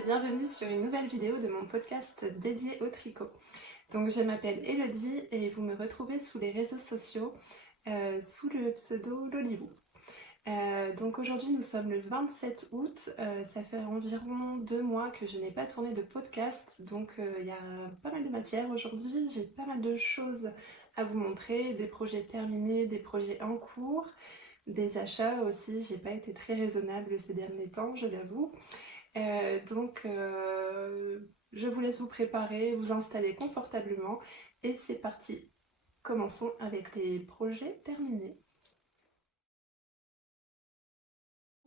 et bienvenue sur une nouvelle vidéo de mon podcast dédié au tricot. Donc je m'appelle Elodie et vous me retrouvez sous les réseaux sociaux sous le pseudo Lolilou. Donc aujourd'hui nous sommes le 27 août, ça fait environ 2 mois que je n'ai pas tourné de podcast, donc il y a pas mal de matière aujourd'hui, j'ai pas mal de choses à vous montrer, des projets terminés, des projets en cours, des achats aussi. J'ai pas été très raisonnable ces derniers temps, je l'avoue. Je vous laisse vous préparer, vous installer confortablement et c'est parti. Commençons avec les projets terminés.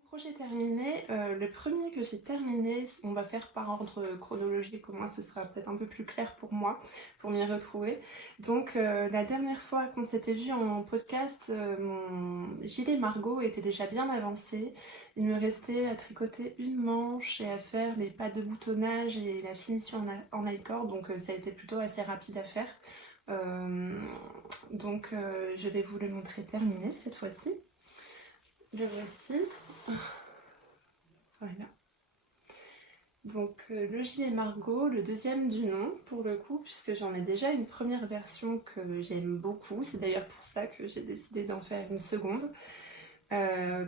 Projet terminé, le premier que j'ai terminé, on va faire par ordre chronologique, au moins ce sera peut-être un peu plus clair pour moi, pour m'y retrouver. Donc la dernière fois qu'on s'était vu en podcast, mon gilet Margot était déjà bien avancé. Il me restait à tricoter une manche et à faire les pas de boutonnage et la finition en I-cord, donc ça a été plutôt assez rapide à faire. Je vais vous le montrer terminé cette fois-ci. Le voici. Voilà. Donc le gilet Margot, le deuxième du nom pour le coup, puisque j'en ai déjà une première version que j'aime beaucoup. C'est d'ailleurs pour ça que j'ai décidé d'en faire une seconde.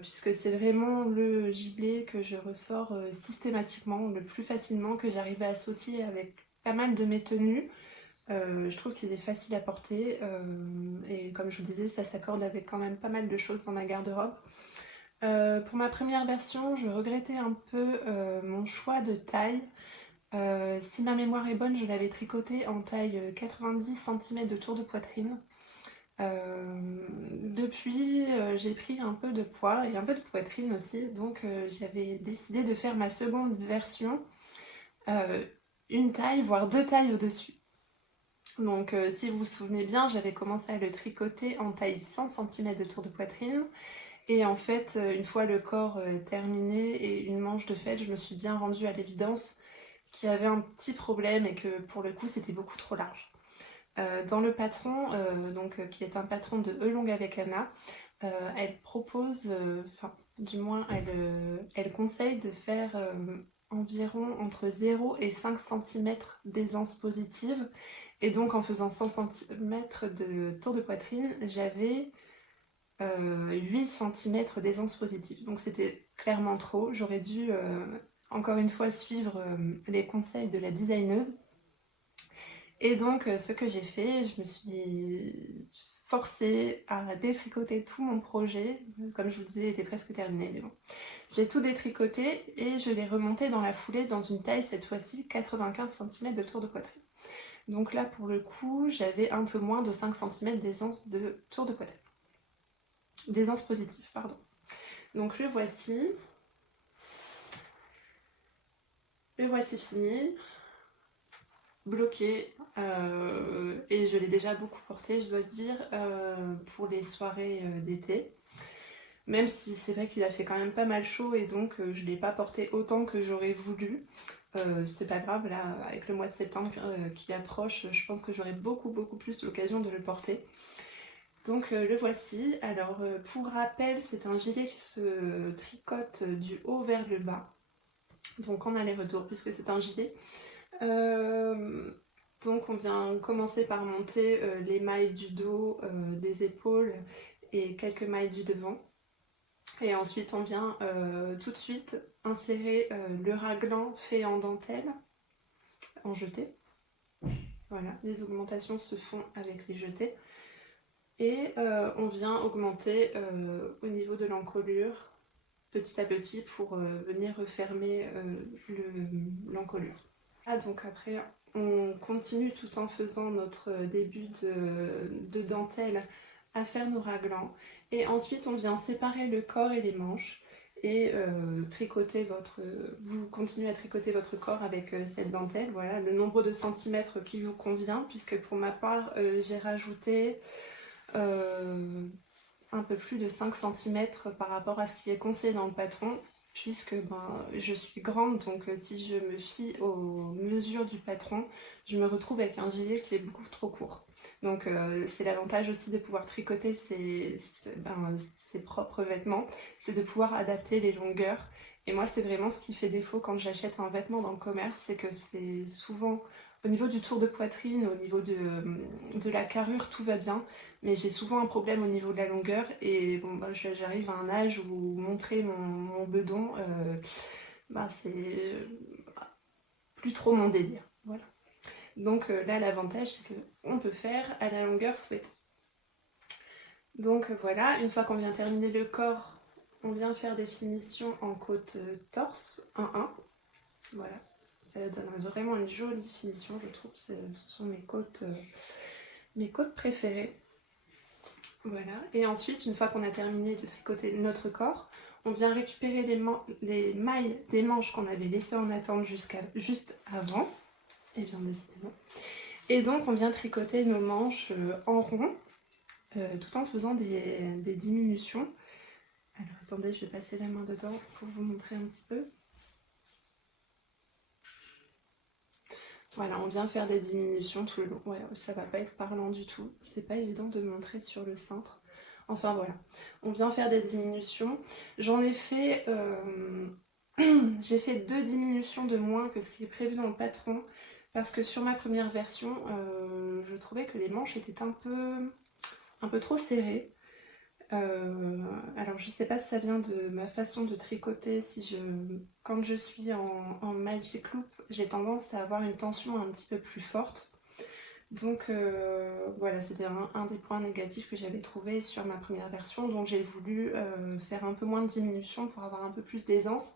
Puisque c'est vraiment le gilet que je ressors systématiquement, le plus facilement, que j'arrive à associer avec pas mal de mes tenues. Je trouve qu'il est facile à porter et comme je vous disais, ça s'accorde avec quand même pas mal de choses dans ma garde-robe. Pour ma première version, je regrettais un peu mon choix de taille. Si ma mémoire est bonne, je l'avais tricoté en taille 90 cm de tour de poitrine. Depuis, j'ai pris un peu de poids et un peu de poitrine aussi, donc j'avais décidé de faire ma seconde version une taille, voire 2 tailles au-dessus. Donc si vous vous souvenez bien, j'avais commencé à le tricoter en taille 100 cm de tour de poitrine. Et en fait, une fois le corps terminé et une manche de fête, je me suis bien rendue à l'évidence qu'il y avait un petit problème et que pour le coup c'était beaucoup trop large. Dans le patron, qui est un patron de Elong avec Anna, elle propose, elle conseille de faire environ entre 0 et 5 cm d'aisance positive. Et donc en faisant 100 cm de tour de poitrine, j'avais 8 cm d'aisance positive. Donc c'était clairement trop. J'aurais dû encore une fois suivre les conseils de la designeuse. Et donc ce que j'ai fait, je me suis forcée à détricoter tout mon projet. Comme je vous le disais, il était presque terminé, mais bon. J'ai tout détricoté et je l'ai remonté dans la foulée dans une taille, cette fois-ci 95 cm de tour de poitrine. Donc là, pour le coup, j'avais un peu moins de 5 cm d'aisance de tour de poitrine. D'aisance positive, pardon. Donc le voici. Le voici fini. Bloqué. Et je l'ai déjà beaucoup porté, je dois dire, pour les soirées d'été. Même si c'est vrai qu'il a fait quand même pas mal chaud et donc je ne l'ai pas porté autant que j'aurais voulu. C'est pas grave, là, avec le mois de septembre qui approche, je pense que j'aurai beaucoup plus l'occasion de le porter. Donc le voici. Alors pour rappel, c'est un gilet qui se tricote du haut vers le bas. Donc en aller-retour, puisque c'est un gilet. Donc on vient commencer par monter les mailles du dos, des épaules et quelques mailles du devant. Et ensuite on vient tout de suite insérer le raglan fait en dentelle, en jeté. Voilà, les augmentations se font avec les jetés. Et on vient augmenter au niveau de l'encolure petit à petit pour venir refermer l'encolure. Ah, donc après on continue tout en faisant notre début de dentelle à faire nos raglans et ensuite on vient séparer le corps et les manches et vous continuez à tricoter votre corps avec cette dentelle, voilà le nombre de centimètres qui vous convient, puisque pour ma part j'ai rajouté un peu plus de 5 cm par rapport à ce qui est conseillé dans le patron, puisque je suis grande, donc si je me fie aux mesures du patron, je me retrouve avec un gilet qui est beaucoup trop court. Donc c'est l'avantage aussi de pouvoir tricoter ses propres vêtements, c'est de pouvoir adapter les longueurs Et moi, c'est vraiment ce qui fait défaut quand j'achète un vêtement dans le commerce, c'est que c'est souvent au niveau du tour de poitrine, au niveau de la carrure, tout va bien, mais j'ai souvent un problème au niveau de la longueur, et bon, bah, j'arrive à un âge où montrer mon bedon, bah, c'est plus trop mon délire. Voilà. Donc là, l'avantage, c'est qu'on peut faire à la longueur souhaitée. Donc voilà, une fois qu'on vient terminer le corps, on vient faire des finitions en côte torse 1-1. Voilà, ça donne vraiment une jolie finition, je trouve. Ce sont mes côtes préférées. Voilà, et ensuite, une fois qu'on a terminé de tricoter notre corps, on vient récupérer les mailles des manches qu'on avait laissées en attente juste avant. Et bien décidément. Et donc, on vient tricoter nos manches en rond, tout en faisant des diminutions. Alors, attendez, je vais passer la main dedans pour vous montrer un petit peu. Voilà, on vient faire des diminutions tout le long. Ouais, ça va pas être parlant du tout. C'est pas évident de montrer sur le cintre. Enfin voilà, on vient faire des diminutions. J'en ai fait... j'ai fait 2 diminutions de moins que ce qui est prévu dans le patron. Parce que sur ma première version, je trouvais que les manches étaient un peu trop serrées. Alors je sais pas si ça vient de ma façon de tricoter, quand je suis en Magic Loop, j'ai tendance à avoir une tension un petit peu plus forte. Donc voilà, c'était un des points négatifs que j'avais trouvé sur ma première version, donc j'ai voulu faire un peu moins de diminution pour avoir un peu plus d'aisance.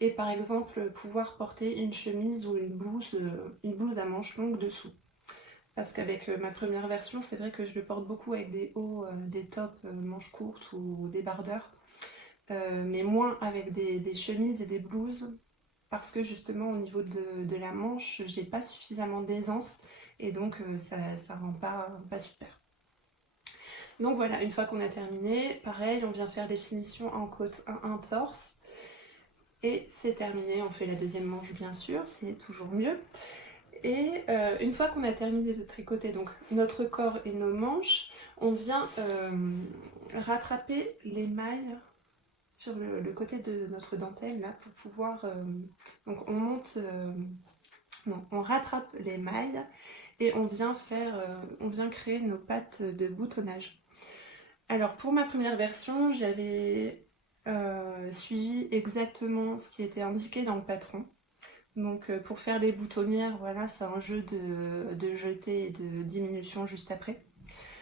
Et par exemple pouvoir porter une chemise ou une blouse à manches longues dessous. Parce qu'avec ma première version, c'est vrai que je le porte beaucoup avec des hauts, des tops manches courtes ou des bardeurs, mais moins avec des chemises et des blouses, parce que justement au niveau de la manche, j'ai pas suffisamment d'aisance et donc ça rend pas super. Donc voilà, une fois qu'on a terminé, pareil, on vient faire les finitions en côte 1 torse. Et c'est terminé, on fait la deuxième manche bien sûr, c'est toujours mieux. Et une fois qu'on a terminé de tricoter donc notre corps et nos manches, on vient rattraper les mailles sur le côté de notre dentelle là pour pouvoir... donc on monte... non, on rattrape les mailles et on vient créer nos pattes de boutonnage. Alors pour ma première version, j'avais suivi exactement ce qui était indiqué dans le patron. Donc pour faire les boutonnières, voilà, c'est un jeu de jeté et de diminution juste après.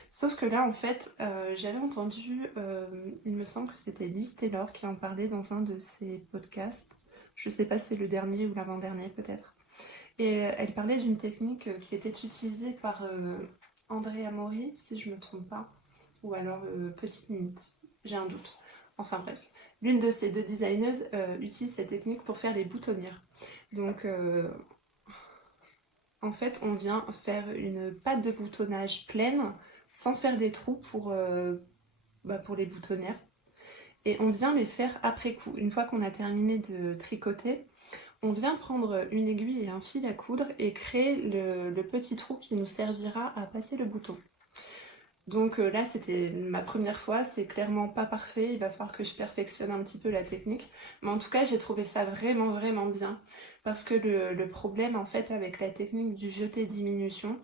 Sauf que là, en fait, j'avais entendu, il me semble que c'était Liz Taylor qui en parlait dans un de ses podcasts. Je sais pas si c'est le dernier ou l'avant-dernier peut-être. Et elle parlait d'une technique qui était utilisée par Andrea Mori, si je me trompe pas. Ou alors Petite Minute, j'ai un doute. Enfin bref, l'une de ces deux designeuses utilise cette technique pour faire les boutonnières. Donc en fait on vient faire une patte de boutonnage pleine sans faire des trous pour les boutonnières. Et on vient les faire après coup. Une fois qu'on a terminé de tricoter, on vient prendre une aiguille et un fil à coudre et créer le petit trou qui nous servira à passer le bouton. Donc là, c'était ma première fois, c'est clairement pas parfait, il va falloir que je perfectionne un petit peu la technique. Mais en tout cas, j'ai trouvé ça vraiment, vraiment bien. Parce que le problème, en fait, avec la technique du jeté-diminution,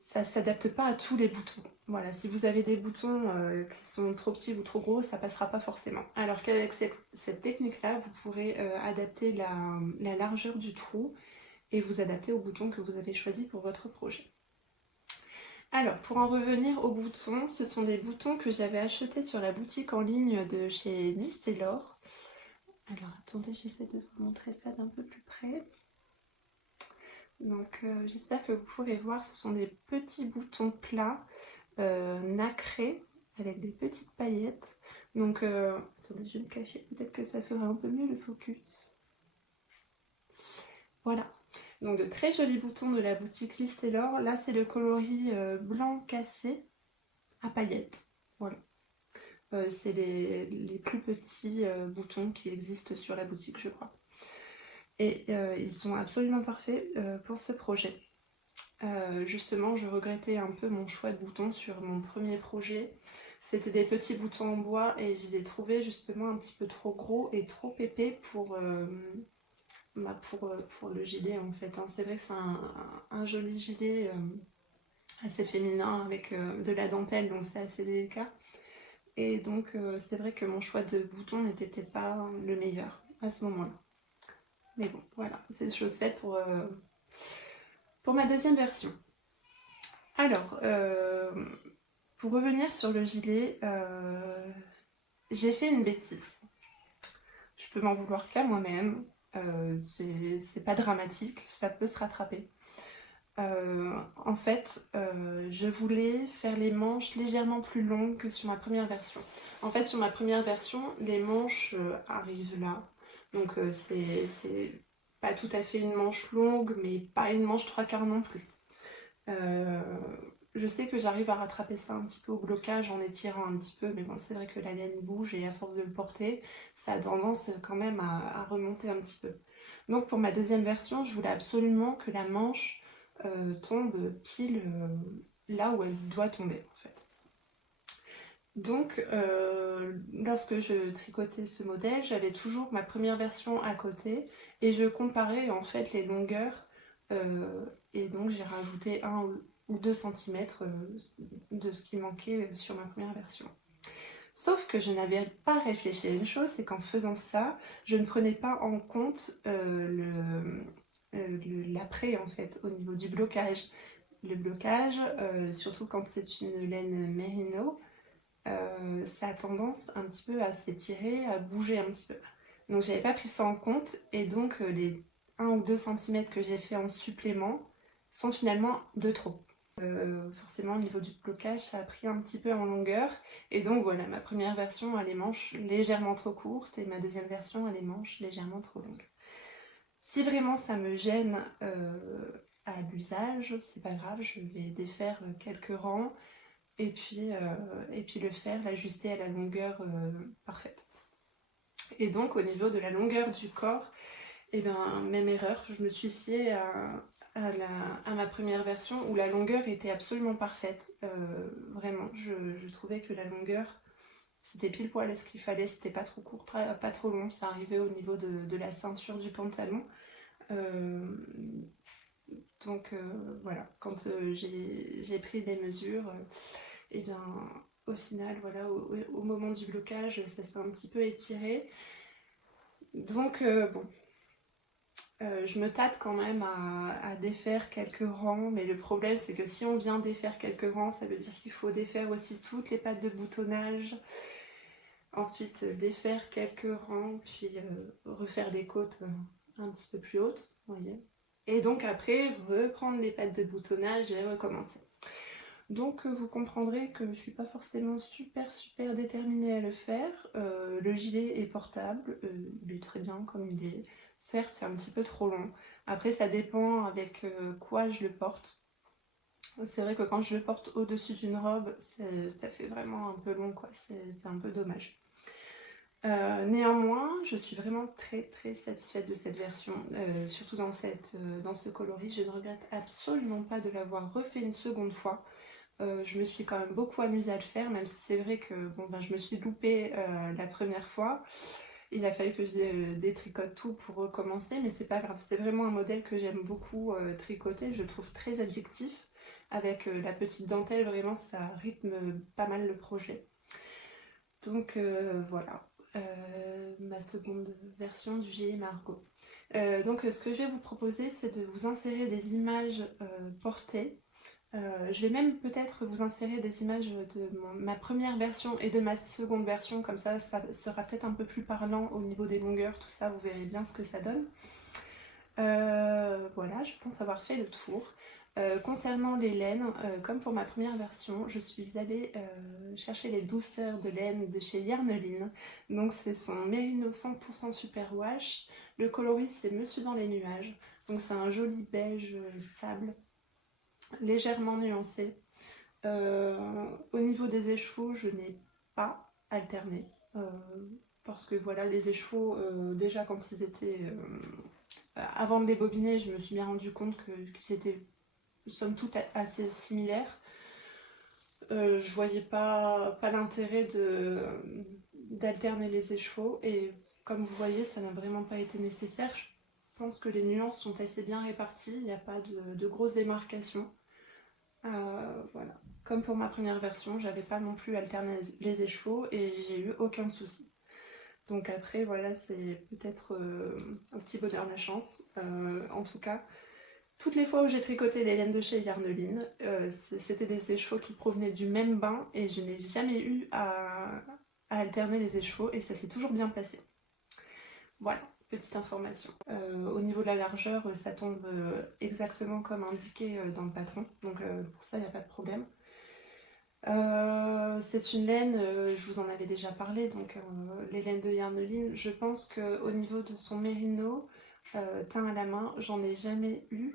ça s'adapte pas à tous les boutons. Voilà, si vous avez des boutons qui sont trop petits ou trop gros, ça passera pas forcément. Alors qu'avec cette technique-là, vous pourrez adapter la largeur du trou et vous adapter aux boutons que vous avez choisis pour votre projet. Alors, pour en revenir aux boutons, ce sont des boutons que j'avais achetés sur la boutique en ligne de chez Liz Taylor. Alors, attendez, j'essaie de vous montrer ça d'un peu plus près. Donc, j'espère que vous pourrez voir, ce sont des petits boutons plats, nacrés, avec des petites paillettes. Donc, attendez, je vais me cacher, peut-être que ça fera un peu mieux le focus. Voilà. Donc de très jolis boutons de la boutique Liz Taylor. Là c'est le coloris blanc cassé à paillettes. Voilà. C'est les plus petits boutons qui existent sur la boutique, je crois. Et ils sont absolument parfaits pour ce projet. Justement, je regrettais un peu mon choix de boutons sur mon premier projet. C'était des petits boutons en bois et je les trouvais justement un petit peu trop gros et trop épais pour le gilet en fait, hein. C'est vrai que c'est un joli gilet assez féminin avec de la dentelle, donc c'est assez délicat. Et donc c'est vrai que mon choix de boutons n'était peut-être pas le meilleur à ce moment-là. Mais bon, voilà, c'est chose faite pour ma deuxième version. Alors, pour revenir sur le gilet, j'ai fait une bêtise. Je peux m'en vouloir qu'à moi-même. C'est pas dramatique, ça peut se rattraper. En fait, je voulais faire les manches légèrement plus longues que sur ma première version. En fait, sur ma première version, les manches arrivent là. Donc, c'est pas tout à fait une manche longue, mais pas une manche trois quarts non plus. Euh, je sais que j'arrive à rattraper ça un petit peu au blocage en étirant un petit peu, mais bon, c'est vrai que la laine bouge et à force de le porter, ça a tendance quand même à remonter un petit peu. Donc pour ma deuxième version, je voulais absolument que la manche tombe pile là où elle doit tomber en fait. Donc lorsque je tricotais ce modèle, j'avais toujours ma première version à côté et je comparais en fait les longueurs et donc j'ai rajouté 1 ou 2 cm de ce qui manquait sur ma première version. Sauf que je n'avais pas réfléchi à une chose, c'est qu'en faisant ça, je ne prenais pas en compte l'après en fait, au niveau du blocage. Le blocage, surtout quand c'est une laine mérino, ça a tendance un petit peu à s'étirer, à bouger un petit peu. Donc j'avais pas pris ça en compte et donc les 1 ou 2 cm que j'ai fait en supplément sont finalement de trop. Forcément au niveau du blocage ça a pris un petit peu en longueur et donc voilà, ma première version a les manches légèrement trop courtes et ma deuxième version a les manches légèrement trop longues. Si vraiment ça me gêne à l'usage, c'est pas grave, je vais défaire quelques rangs et puis le faire, l'ajuster à la longueur parfaite. Et donc au niveau de la longueur du corps, et bien même erreur, je me suis fiée à ma première version où la longueur était absolument parfaite. Vraiment, je trouvais que la longueur c'était pile poil ce qu'il fallait, c'était pas trop court, pas trop long, ça arrivait au niveau de la ceinture du pantalon. Donc voilà, quand j'ai pris des mesures, et bien au final, voilà, au moment du blocage, ça s'est un petit peu étiré. Donc bon, je me tâte quand même à défaire quelques rangs, mais le problème c'est que si on vient défaire quelques rangs, ça veut dire qu'il faut défaire aussi toutes les pattes de boutonnage, ensuite défaire quelques rangs, puis refaire les côtes un petit peu plus hautes, vous voyez. Et donc après, reprendre les pattes de boutonnage et recommencer. Donc vous comprendrez que je suis pas forcément super déterminée à le faire. Le gilet est portable, il est très bien comme il est. Certes, c'est un petit peu trop long. Après, ça dépend avec quoi je le porte. C'est vrai que quand je le porte au-dessus d'une robe, ça fait vraiment un peu long, quoi. C'est un peu dommage. Néanmoins, je suis vraiment très satisfaite de cette version, surtout dans ce coloris. Je ne regrette absolument pas de l'avoir refait une seconde fois. Je me suis quand même beaucoup amusée à le faire, même si c'est vrai que bon, ben, je me suis loupée la première fois. Il a fallu que je détricote tout pour recommencer, mais c'est pas grave. C'est vraiment un modèle que j'aime beaucoup tricoter. Je trouve très addictif. Avec la petite dentelle, vraiment, ça rythme pas mal le projet. Donc voilà, ma seconde version du gilet Margot. Donc ce que je vais vous proposer, c'est de vous insérer des images portées. Je vais même peut-être vous insérer des images de ma première version et de ma seconde version, comme ça sera peut-être un peu plus parlant au niveau des longueurs, tout ça, vous verrez bien ce que ça donne. Voilà, je pense avoir fait le tour. Concernant les laines, comme pour ma première version, je suis allée chercher les douceurs de laine de chez Yarneline. Donc c'est son Merino 100% Super Wash. Le coloris c'est Monsieur dans les nuages. Donc c'est un joli beige sable, légèrement nuancé. Au niveau des écheveaux, je n'ai pas alterné. Parce que voilà, les écheveaux, déjà quand ils étaient... avant de les bobiner, je me suis bien rendu compte que c'était somme toute assez similaire. je voyais pas l'intérêt d'alterner les écheveaux et comme vous voyez ça n'a vraiment pas été nécessaire. Je pense que les nuances sont assez bien réparties, il n'y a pas de grosses démarcations. Voilà. Comme pour ma première version, j'avais pas non plus alterné les écheveaux et j'ai eu aucun souci. Donc après voilà, c'est peut-être un petit bonheur la chance. En tout cas, toutes les fois où j'ai tricoté les laines de chez Yarneline, c'était des écheveaux qui provenaient du même bain et je n'ai jamais eu à alterner les écheveaux et ça s'est toujours bien passé. Voilà, petite information. Au niveau de la largeur, ça tombe exactement comme indiqué dans le patron, donc pour ça il n'y a pas de problème. C'est une laine, je vous en avais déjà parlé, donc les laines de Yarneline, je pense qu'au niveau de son mérino, teint à la main, j'en ai jamais eu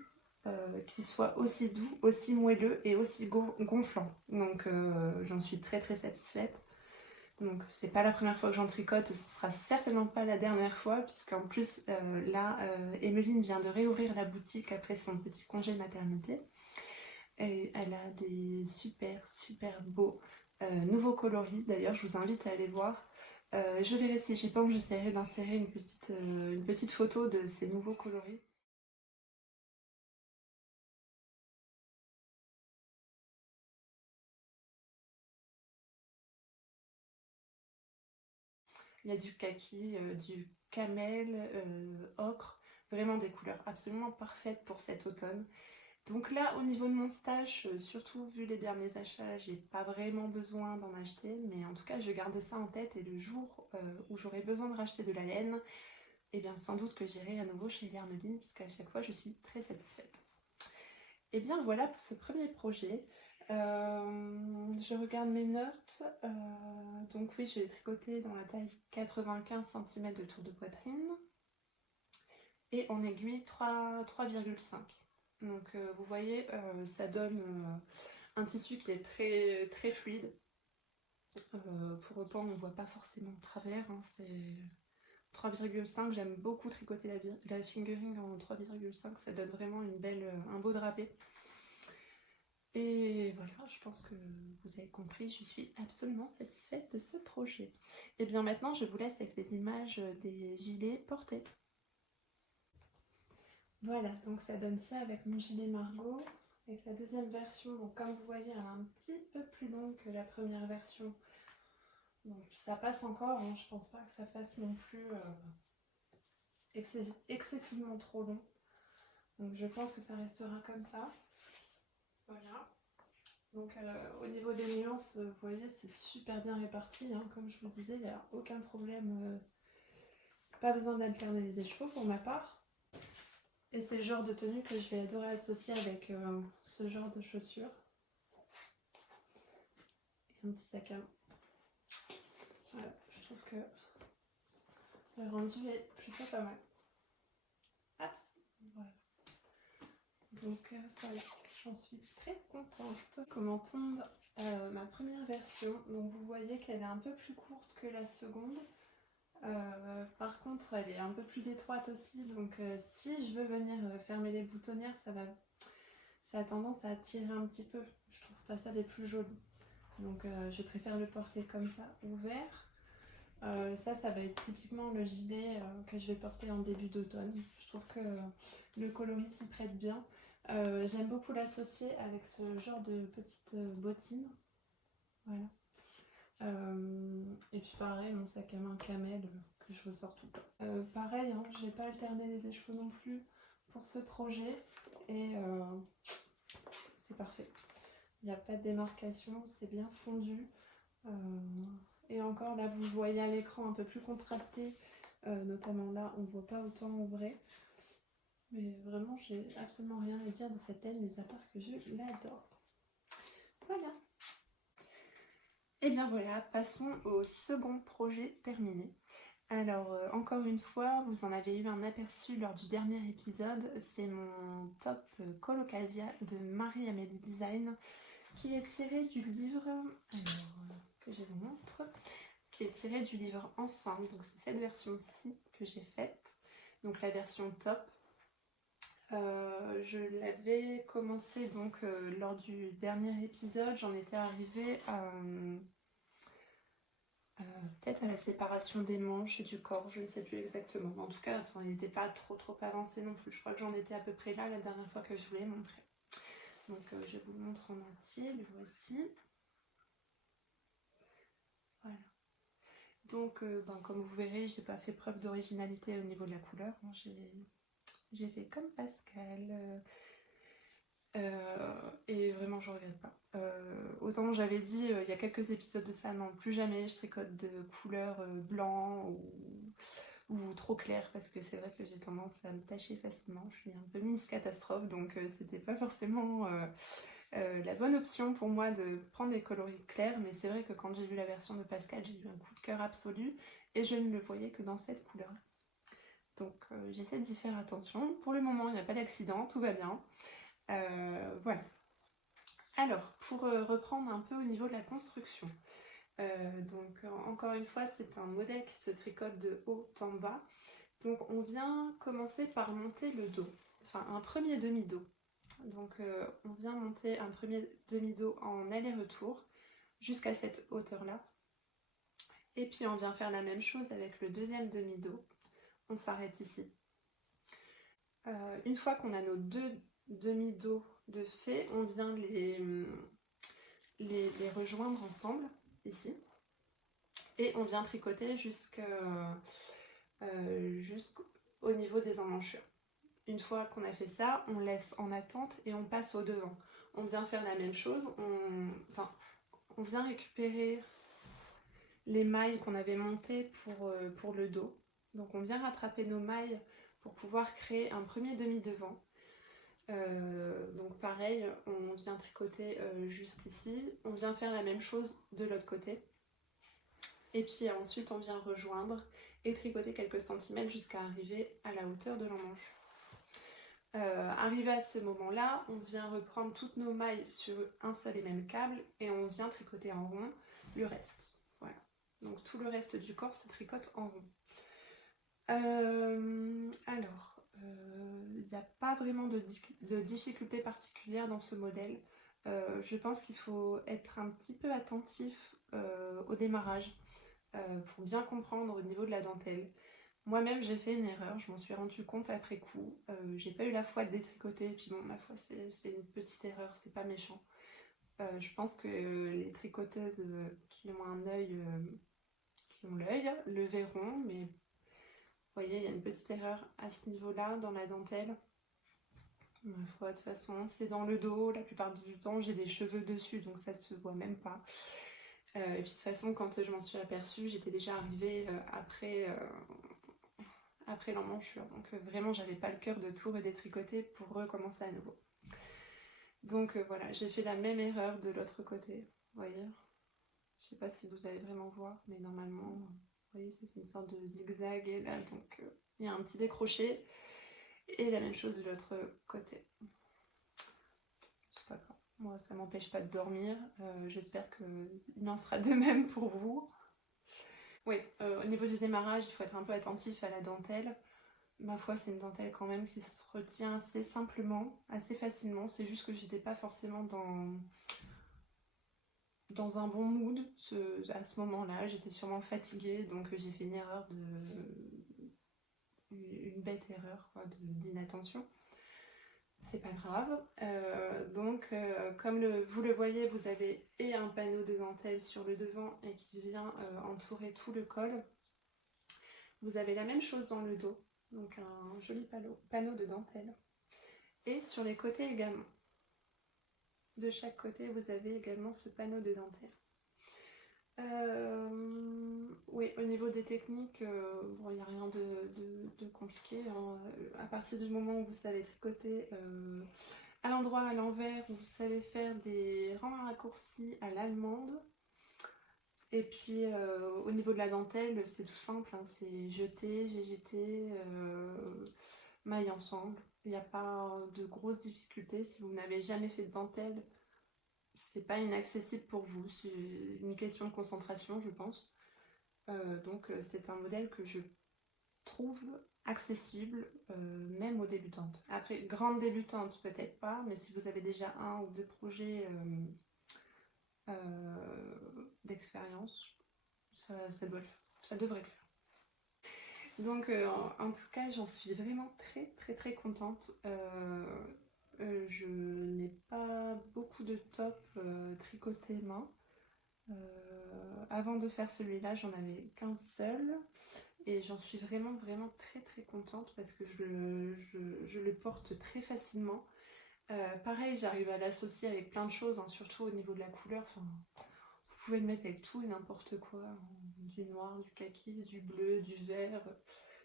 qui soit aussi doux, aussi moelleux et aussi gonflant. Donc j'en suis très très satisfaite. Donc c'est pas la première fois que j'en tricote, ce sera certainement pas la dernière fois, puisqu'en plus là, Emeline vient de réouvrir la boutique après son petit congé de maternité. Et elle a des super beaux nouveaux coloris, d'ailleurs je vous invite à aller voir. Je verrai si j'y pense, j'essaierai d'insérer une petite photo de ces nouveaux coloris. Il y a du kaki, du camel, ocre, vraiment des couleurs absolument parfaites pour cet automne. Donc là, au niveau de mon stash, surtout vu les derniers achats, j'ai pas vraiment besoin d'en acheter, mais en tout cas, je garde ça en tête et le jour où j'aurai besoin de racheter de la laine, eh bien sans doute que j'irai à nouveau chez Yarneline, puisqu'à chaque fois, je suis très satisfaite. Et bien voilà pour ce premier projet. Je regarde mes notes. Donc oui, je l'ai tricoté dans la taille 95 cm de tour de poitrine et en aiguille 3,5. Donc vous voyez, ça donne un tissu qui est très fluide. Pour autant, on ne voit pas forcément le travers. Hein, c'est 3,5. J'aime beaucoup tricoter la fingering en 3,5. Ça donne vraiment un beau drapé. Et voilà, je pense que vous avez compris, je suis absolument satisfaite de ce projet. Et bien maintenant, je vous laisse avec les images des gilets portés. Voilà, donc ça donne ça avec mon gilet Margot. Avec la deuxième version, donc comme vous voyez, elle est un petit peu plus longue que la première version. Donc ça passe encore, hein, je pense pas que ça fasse non plus excessivement trop long. Donc je pense que ça restera comme ça. Voilà. Donc au niveau des nuances, vous voyez, c'est super bien réparti. Hein. Comme je vous le disais, il n'y a aucun problème. Pas besoin d'alterner les écheveaux pour ma part. Et c'est le genre de tenue que je vais adorer associer avec ce genre de chaussures. Et un petit sac à main. Voilà, je trouve que le rendu est plutôt pas mal. Hop, voilà. Donc voilà, j'en suis très contente. Comment tombe ma première version. Donc vous voyez qu'elle est un peu plus courte que la seconde. Par contre, elle est un peu plus étroite aussi. Donc si je veux venir fermer les boutonnières, ça a tendance à tirer un petit peu. Je trouve pas ça des plus jolis. Donc je préfère le porter comme ça, ouvert. Ça va être typiquement le gilet que je vais porter en début d'automne. Je trouve que le coloris s'y prête bien. J'aime beaucoup l'associer avec ce genre de petites bottines. Voilà. Et puis pareil, mon sac à main camel que je ressors tout le temps. Pareil, hein, j'ai pas alterné les écheveaux non plus pour ce projet. Et c'est parfait. Il n'y a pas de démarcation, c'est bien fondu. Et encore là, vous voyez à l'écran un peu plus contrasté, notamment là, on ne voit pas autant en vrai. Mais vraiment, j'ai absolument rien à dire de cette laine, mis à part que je l'adore. Voilà. Et bien voilà, passons au second projet terminé. Alors, encore une fois, vous en avez eu un aperçu lors du dernier épisode, c'est mon top Colocasia de Marie-Amélie Design, qui est tiré du livre, alors que je vous montre, qui est tiré du livre Ensemble, donc c'est cette version-ci que j'ai faite, donc la version top. Je l'avais commencé donc lors du dernier épisode, j'en étais arrivée à peut-être à la séparation des manches et du corps, je ne sais plus exactement. En tout cas, il n'était pas trop avancé non plus. Je crois que j'en étais à peu près là la dernière fois que je vous l'ai montré. Donc je vous le montre en entier, le voici. Voilà. Donc comme vous verrez, j'ai pas fait preuve d'originalité au niveau de la couleur. J'ai fait comme Pascal. Et vraiment je regrette pas. Autant j'avais dit il y a quelques épisodes de ça, non plus jamais je tricote de couleur blanc ou trop clair, parce que c'est vrai que j'ai tendance à me tacher facilement, je suis un peu Miss Catastrophe, donc c'était pas forcément la bonne option pour moi de prendre des coloris clairs, mais c'est vrai que quand j'ai vu la version de Pascal, j'ai eu un coup de cœur absolu et je ne le voyais que dans cette couleur. Donc j'essaie d'y faire attention. Pour le moment, il n'y a pas d'accident, tout va bien. Voilà. Alors, pour reprendre un peu au niveau de la construction, encore une fois, c'est un modèle qui se tricote de haut en bas. Donc on vient commencer par monter le dos, enfin un premier demi-dos. Donc on vient monter un premier demi-dos en aller-retour jusqu'à cette hauteur-là. Et puis on vient faire la même chose avec le deuxième demi-dos. On s'arrête ici. Une fois qu'on a nos deux demi-dos de fait, on vient les rejoindre ensemble, ici. Et on vient tricoter jusqu'au niveau des emmanchures. Une fois qu'on a fait ça, on laisse en attente et on passe au devant. On vient faire la même chose, on vient récupérer les mailles qu'on avait montées pour le dos. Donc on vient rattraper nos mailles pour pouvoir créer un premier demi-devant. Donc pareil, on vient tricoter jusqu'ici, on vient faire la même chose de l'autre côté. Et puis ensuite on vient rejoindre et tricoter quelques centimètres jusqu'à arriver à la hauteur de l'emmanche. Arrivé à ce moment-là, on vient reprendre toutes nos mailles sur un seul et même câble et on vient tricoter en rond le reste. Voilà. Donc tout le reste du corps se tricote en rond. Alors, il n'y a pas vraiment de difficulté particulière dans ce modèle. Je pense qu'il faut être un petit peu attentif au démarrage pour bien comprendre au niveau de la dentelle. Moi-même j'ai fait une erreur, je m'en suis rendu compte après coup. J'ai pas eu la foi de détricoter, et puis bon, ma foi, c'est une petite erreur, c'est pas méchant. Je pense que les tricoteuses qui ont un œil, qui ont l'œil, le verront, mais vous voyez, il y a une petite erreur à ce niveau-là dans la dentelle. Ma foi, de toute façon, c'est dans le dos, la plupart du temps j'ai des cheveux dessus, donc ça se voit même pas. Et puis de toute façon, quand je m'en suis aperçue, j'étais déjà arrivée après l'emmanchure. Donc vraiment, j'avais pas le cœur de tout redétricoter pour recommencer à nouveau. Donc voilà, j'ai fait la même erreur de l'autre côté. Vous voyez, je sais pas si vous allez vraiment voir, mais normalement, vous voyez, c'est une sorte de zigzag. Et là, donc, il y a un petit décroché. Et la même chose de l'autre côté. C'est pas grave. Moi, ça m'empêche pas de dormir. J'espère qu'il en sera de même pour vous. Oui, au niveau du démarrage, il faut être un peu attentif à la dentelle. Ma foi, c'est une dentelle quand même qui se retient assez simplement, assez facilement. C'est juste que j'étais pas forcément dans un bon mood à ce moment-là. J'étais sûrement fatiguée, donc j'ai fait une erreur une bête erreur d'inattention. C'est pas grave. Comme vous le voyez, vous avez et un panneau de dentelle sur le devant et qui vient entourer tout le col. Vous avez la même chose dans le dos, donc un joli panneau de dentelle. Et sur les côtés également. De chaque côté, vous avez également ce panneau de dentelle. Oui, au niveau des techniques, bon, il n'y a rien de compliqué, hein. À partir du moment où vous savez tricoter à l'endroit, à l'envers, où vous savez faire des rangs raccourcis à l'allemande. Et puis au niveau de la dentelle, c'est tout simple, hein, c'est jeter, GGT, maille ensemble. Il n'y a pas de grosses difficultés. Si vous n'avez jamais fait de dentelle, c'est pas inaccessible pour vous. C'est une question de concentration, je pense. Donc c'est un modèle que je trouve accessible, même aux débutantes. Après, grande débutante peut-être pas, mais si vous avez déjà 1 ou 2 projets d'expérience, ça devrait le faire. Donc en tout cas, j'en suis vraiment très très très contente. Je n'ai pas beaucoup de tops tricotés main. Avant de faire celui-là, j'en avais qu'un seul. Et j'en suis vraiment vraiment très très contente parce que je le porte très facilement. Pareil, j'arrive à l'associer avec plein de choses, hein, surtout au niveau de la couleur. Enfin, vous pouvez le mettre avec tout et n'importe quoi. Du noir, du kaki, du bleu, du vert,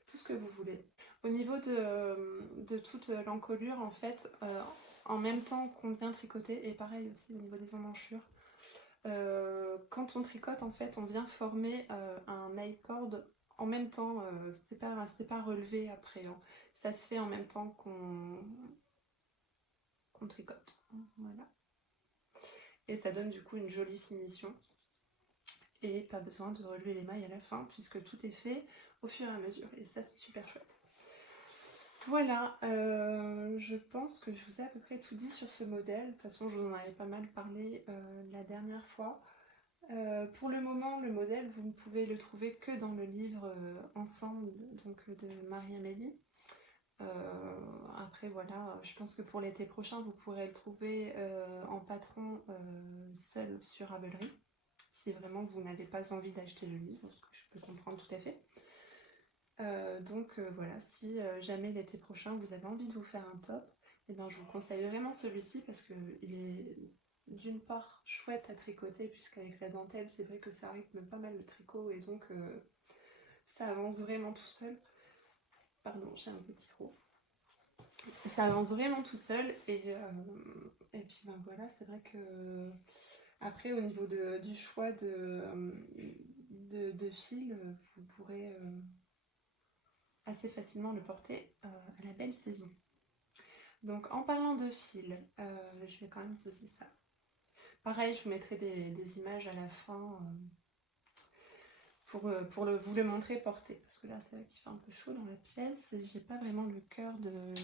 tout ce que vous voulez. Au niveau de toute l'encolure, en fait, en même temps qu'on vient tricoter, et pareil aussi au niveau des emmanchures, quand on tricote, en fait, on vient former un I-cord en même temps. C'est pas relevé après, hein. Ça se fait en même temps qu'on tricote. Voilà. Et ça donne du coup une jolie finition. Et pas besoin de relever les mailles à la fin, puisque tout est fait au fur et à mesure. Et ça, c'est super chouette. Voilà, je pense que je vous ai à peu près tout dit sur ce modèle. De toute façon, je vous en avais pas mal parlé la dernière fois. Pour le moment, le modèle, vous ne pouvez le trouver que dans le livre Ensemble, donc de Marie-Amélie. Après, voilà, je pense que pour l'été prochain, vous pourrez le trouver en patron seul sur Ravelry, si vraiment vous n'avez pas envie d'acheter le livre, ce que je peux comprendre tout à fait. Donc voilà, si jamais l'été prochain vous avez envie de vous faire un top, et ben, je vous conseille vraiment celui-ci parce qu'il est d'une part chouette à tricoter, puisqu'avec la dentelle c'est vrai que ça rythme pas mal le tricot et donc ça avance vraiment tout seul. Pardon, j'ai un petit trou. Ça avance vraiment tout seul et puis ben voilà, c'est vrai que après au niveau du choix de fil, vous pourrez assez facilement le porter à la belle saison. Donc en parlant de fil, je vais quand même poser ça. Pareil, je vous mettrai des images à la fin pour vous le montrer porté. Parce que là, c'est vrai qu'il fait un peu chaud dans la pièce et j'ai pas vraiment le cœur de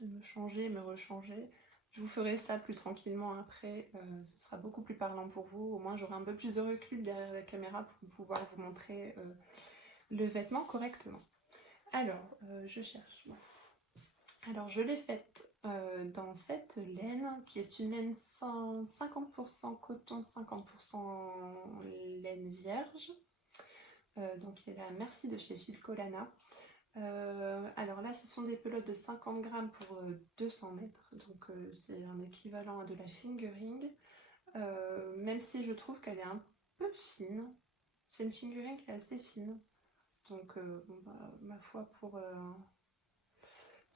me changer, me rechanger. Je vous ferai ça plus tranquillement après, ce sera beaucoup plus parlant pour vous. Au moins, j'aurai un peu plus de recul derrière la caméra pour pouvoir vous montrer le vêtement correctement. Alors, je cherche. Bon. Alors, je l'ai faite dans cette laine, qui est une laine 50% coton, 50% laine vierge. Donc, il y a la Merci de chez Filcolana. Alors là, ce sont des pelotes de 50 grammes pour 200 mètres. Donc, c'est un équivalent à de la fingering. Même si je trouve qu'elle est un peu fine. C'est une fingering qui est assez fine. Donc, bon, bah, ma foi,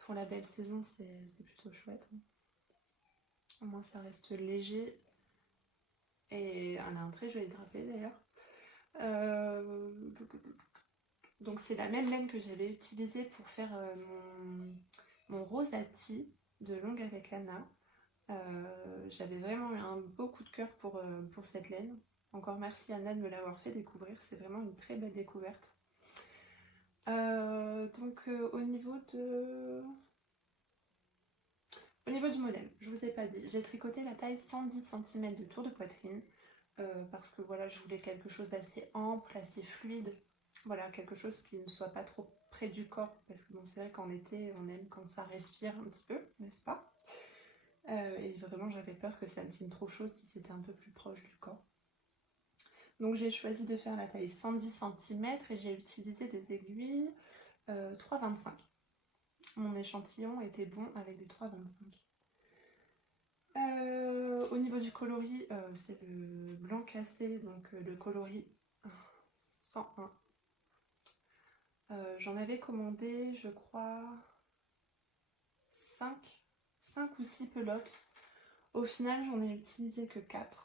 pour la belle saison, c'est plutôt chouette. Au moins, ça reste léger. Et elle a un très joli drapé d'ailleurs. Donc, c'est la même laine que j'avais utilisée pour faire mon rosati de Longue avec Anna. J'avais vraiment eu un beau coup de cœur pour cette laine. Encore merci Anna de me l'avoir fait découvrir. C'est vraiment une très belle découverte. Donc, au niveau du modèle, je vous ai pas dit, j'ai tricoté la taille 110 cm de tour de poitrine parce que voilà, je voulais quelque chose d'assez ample, assez fluide. Voilà, quelque chose qui ne soit pas trop près du corps parce que bon, c'est vrai qu'en été, on aime quand ça respire un petit peu, n'est-ce pas? Et vraiment, j'avais peur que ça me tienne trop chaud si c'était un peu plus proche du corps. Donc j'ai choisi de faire la taille 110 cm et j'ai utilisé des aiguilles 3,25. Mon échantillon était bon avec des 3,25. Au niveau du coloris, c'est le blanc cassé, donc le coloris 101. J'en avais commandé, je crois, 5 ou 6 pelotes. Au final, j'en ai utilisé que 4.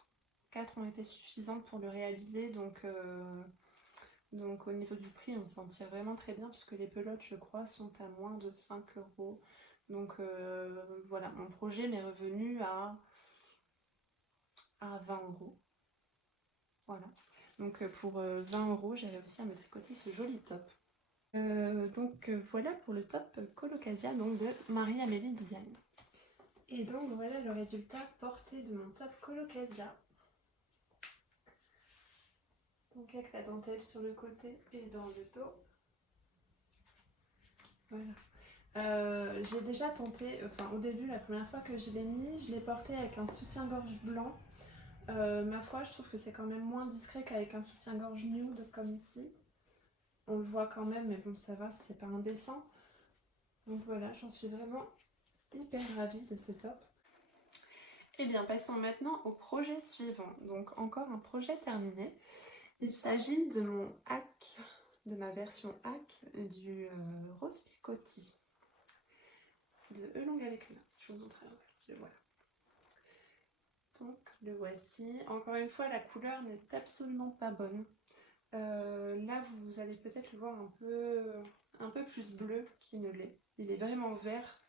4 ont été suffisantes pour le réaliser, donc au niveau du prix, on s'en tire vraiment très bien, puisque les pelotes, je crois, sont à moins de 5 euros. Donc voilà, mon projet m'est revenu à 20 euros. Voilà. Donc pour 20 euros, j'ai réussi à me tricoter ce joli top. Voilà pour le top Colocasia donc de Marie-Amélie Design. Et donc voilà le résultat porté de mon top Colocasia. Donc avec la dentelle sur le côté et dans le dos. Voilà. J'ai déjà tenté, au début, la première fois que je l'ai mis, je l'ai porté avec un soutien-gorge blanc. Ma foi, je trouve que c'est quand même moins discret qu'avec un soutien-gorge nude comme ici. On le voit quand même, mais bon, ça va, c'est pas indécent. Donc voilà, j'en suis vraiment hyper ravie de ce top. Et bien, passons maintenant au projet suivant. Donc encore un projet terminé. Il s'agit de mon hack, de ma version hack du Rose Picotti de E longue avec main. Je vous montrerai. Voilà. Donc le voici. Encore une fois, la couleur n'est absolument pas bonne. Là, vous allez peut-être le voir un peu plus bleu qu'il ne l'est. Il est vraiment vert.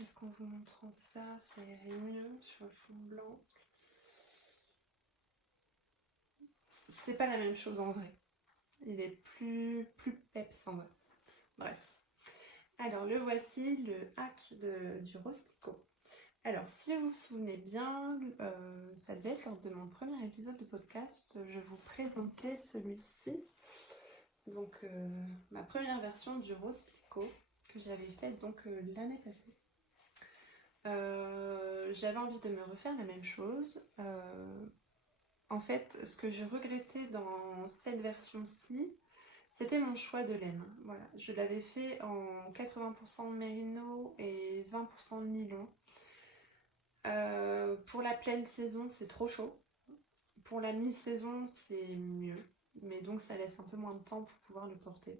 Est-ce qu'en vous montrant ça, ça irait mieux sur le fond blanc? C'est pas la même chose en vrai. Il est plus peps en vrai. Bref. Alors, le voici, le hack du Rose Picot. Alors, si vous vous souvenez bien, ça devait être lors de mon premier épisode de podcast, je vous présentais celui-ci. Donc, ma première version du Rose Picot que j'avais faite donc l'année passée. J'avais envie de me refaire la même chose. En fait, ce que je regrettais dans cette version-ci, c'était mon choix de laine. Voilà, je l'avais fait en 80% mérino et 20% nylon. Pour la pleine saison, c'est trop chaud. Pour la mi-saison, c'est mieux. Mais donc, ça laisse un peu moins de temps pour pouvoir le porter.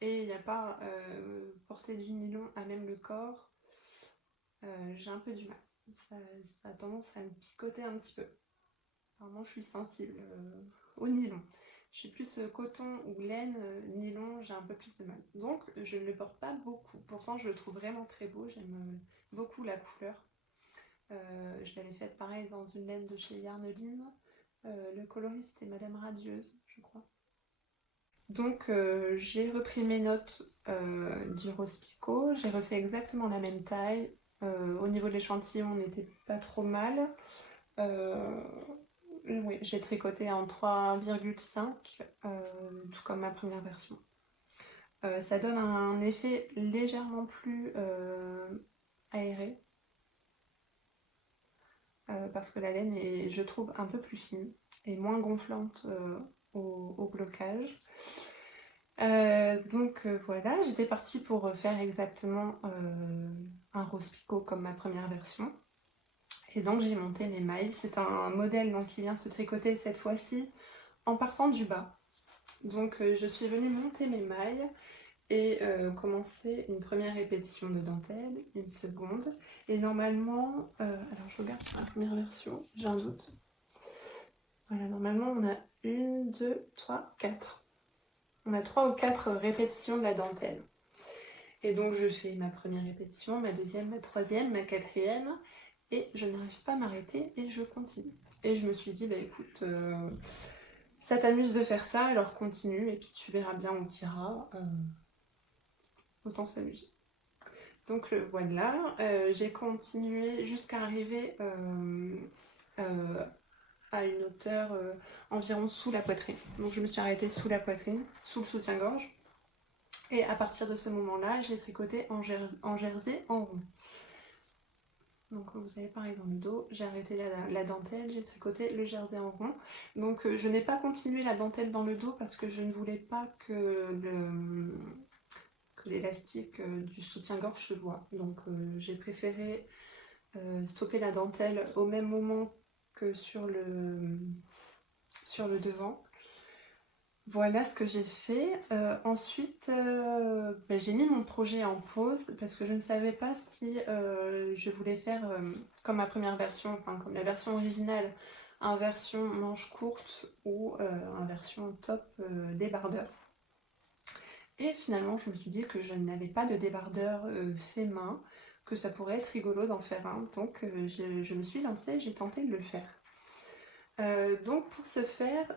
Et il n'y a pas porter du nylon à même le corps. J'ai un peu du mal. Ça a tendance à me picoter un petit peu. Vraiment, je suis sensible au nylon. Je suis plus coton ou laine, nylon, j'ai un peu plus de mal. Donc, je ne le porte pas beaucoup. Pourtant, je le trouve vraiment très beau. J'aime beaucoup la couleur. Je l'avais faite pareil dans une laine de chez Yarneline. Le coloriste est Madame Radieuse, je crois. Donc, j'ai repris mes notes du Rose Picot. J'ai refait exactement la même taille. Au niveau de l'échantillon, on n'était pas trop mal. Oui, j'ai tricoté en 3,5, tout comme ma première version. Ça donne un effet légèrement plus aéré, parce que la laine est, je trouve, un peu plus fine et moins gonflante au blocage. Voilà, j'étais partie pour faire exactement un rose picot comme ma première version. Et donc j'ai monté mes mailles. C'est un modèle donc, qui vient se tricoter cette fois-ci en partant du bas. Donc je suis venue monter mes mailles et commencer une première répétition de dentelle, une seconde. Et normalement, alors je regarde sur la première version, j'ai un doute. Voilà, normalement on a 1, 2, 3, 4. On a 3 ou 4 répétitions de la dentelle. Et donc je fais ma première répétition, ma deuxième, ma troisième, ma quatrième. Et je n'arrive pas à m'arrêter et je continue. Et je me suis dit, bah écoute, ça t'amuse de faire ça, alors continue et puis tu verras bien où tu iras. Autant s'amuser. Donc voilà, j'ai continué jusqu'à arriver à une hauteur environ sous la poitrine. Donc je me suis arrêtée sous la poitrine, sous le soutien-gorge. Et à partir de ce moment-là, j'ai tricoté en jersey en rond. Donc vous avez pareil dans le dos, j'ai arrêté la dentelle, j'ai tricoté le jersey en rond. Donc je n'ai pas continué la dentelle dans le dos parce que je ne voulais pas que l'élastique du soutien-gorge se voit. Donc j'ai préféré stopper la dentelle au même moment que sur le devant. Voilà ce que j'ai fait. Ensuite, j'ai mis mon projet en pause parce que je ne savais pas si je voulais faire comme ma première version, enfin comme la version originale, en version manche courte ou en version top débardeur. Et finalement, je me suis dit que je n'avais pas de débardeur fait main, que ça pourrait être rigolo d'en faire un. Donc, je me suis lancée, j'ai tenté de le faire. Donc pour ce faire,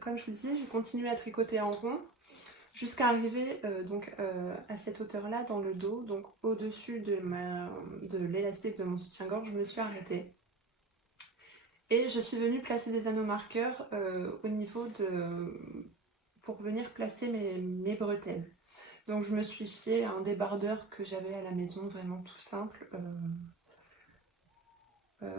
comme je vous disais, j'ai continué à tricoter en rond jusqu'à arriver à cette hauteur-là dans le dos, donc au-dessus de l'élastique de mon soutien-gorge. Je me suis arrêtée. Et je suis venue placer des anneaux marqueurs au niveau pour venir placer mes bretelles. Donc je me suis fiée à un débardeur que j'avais à la maison, vraiment tout simple.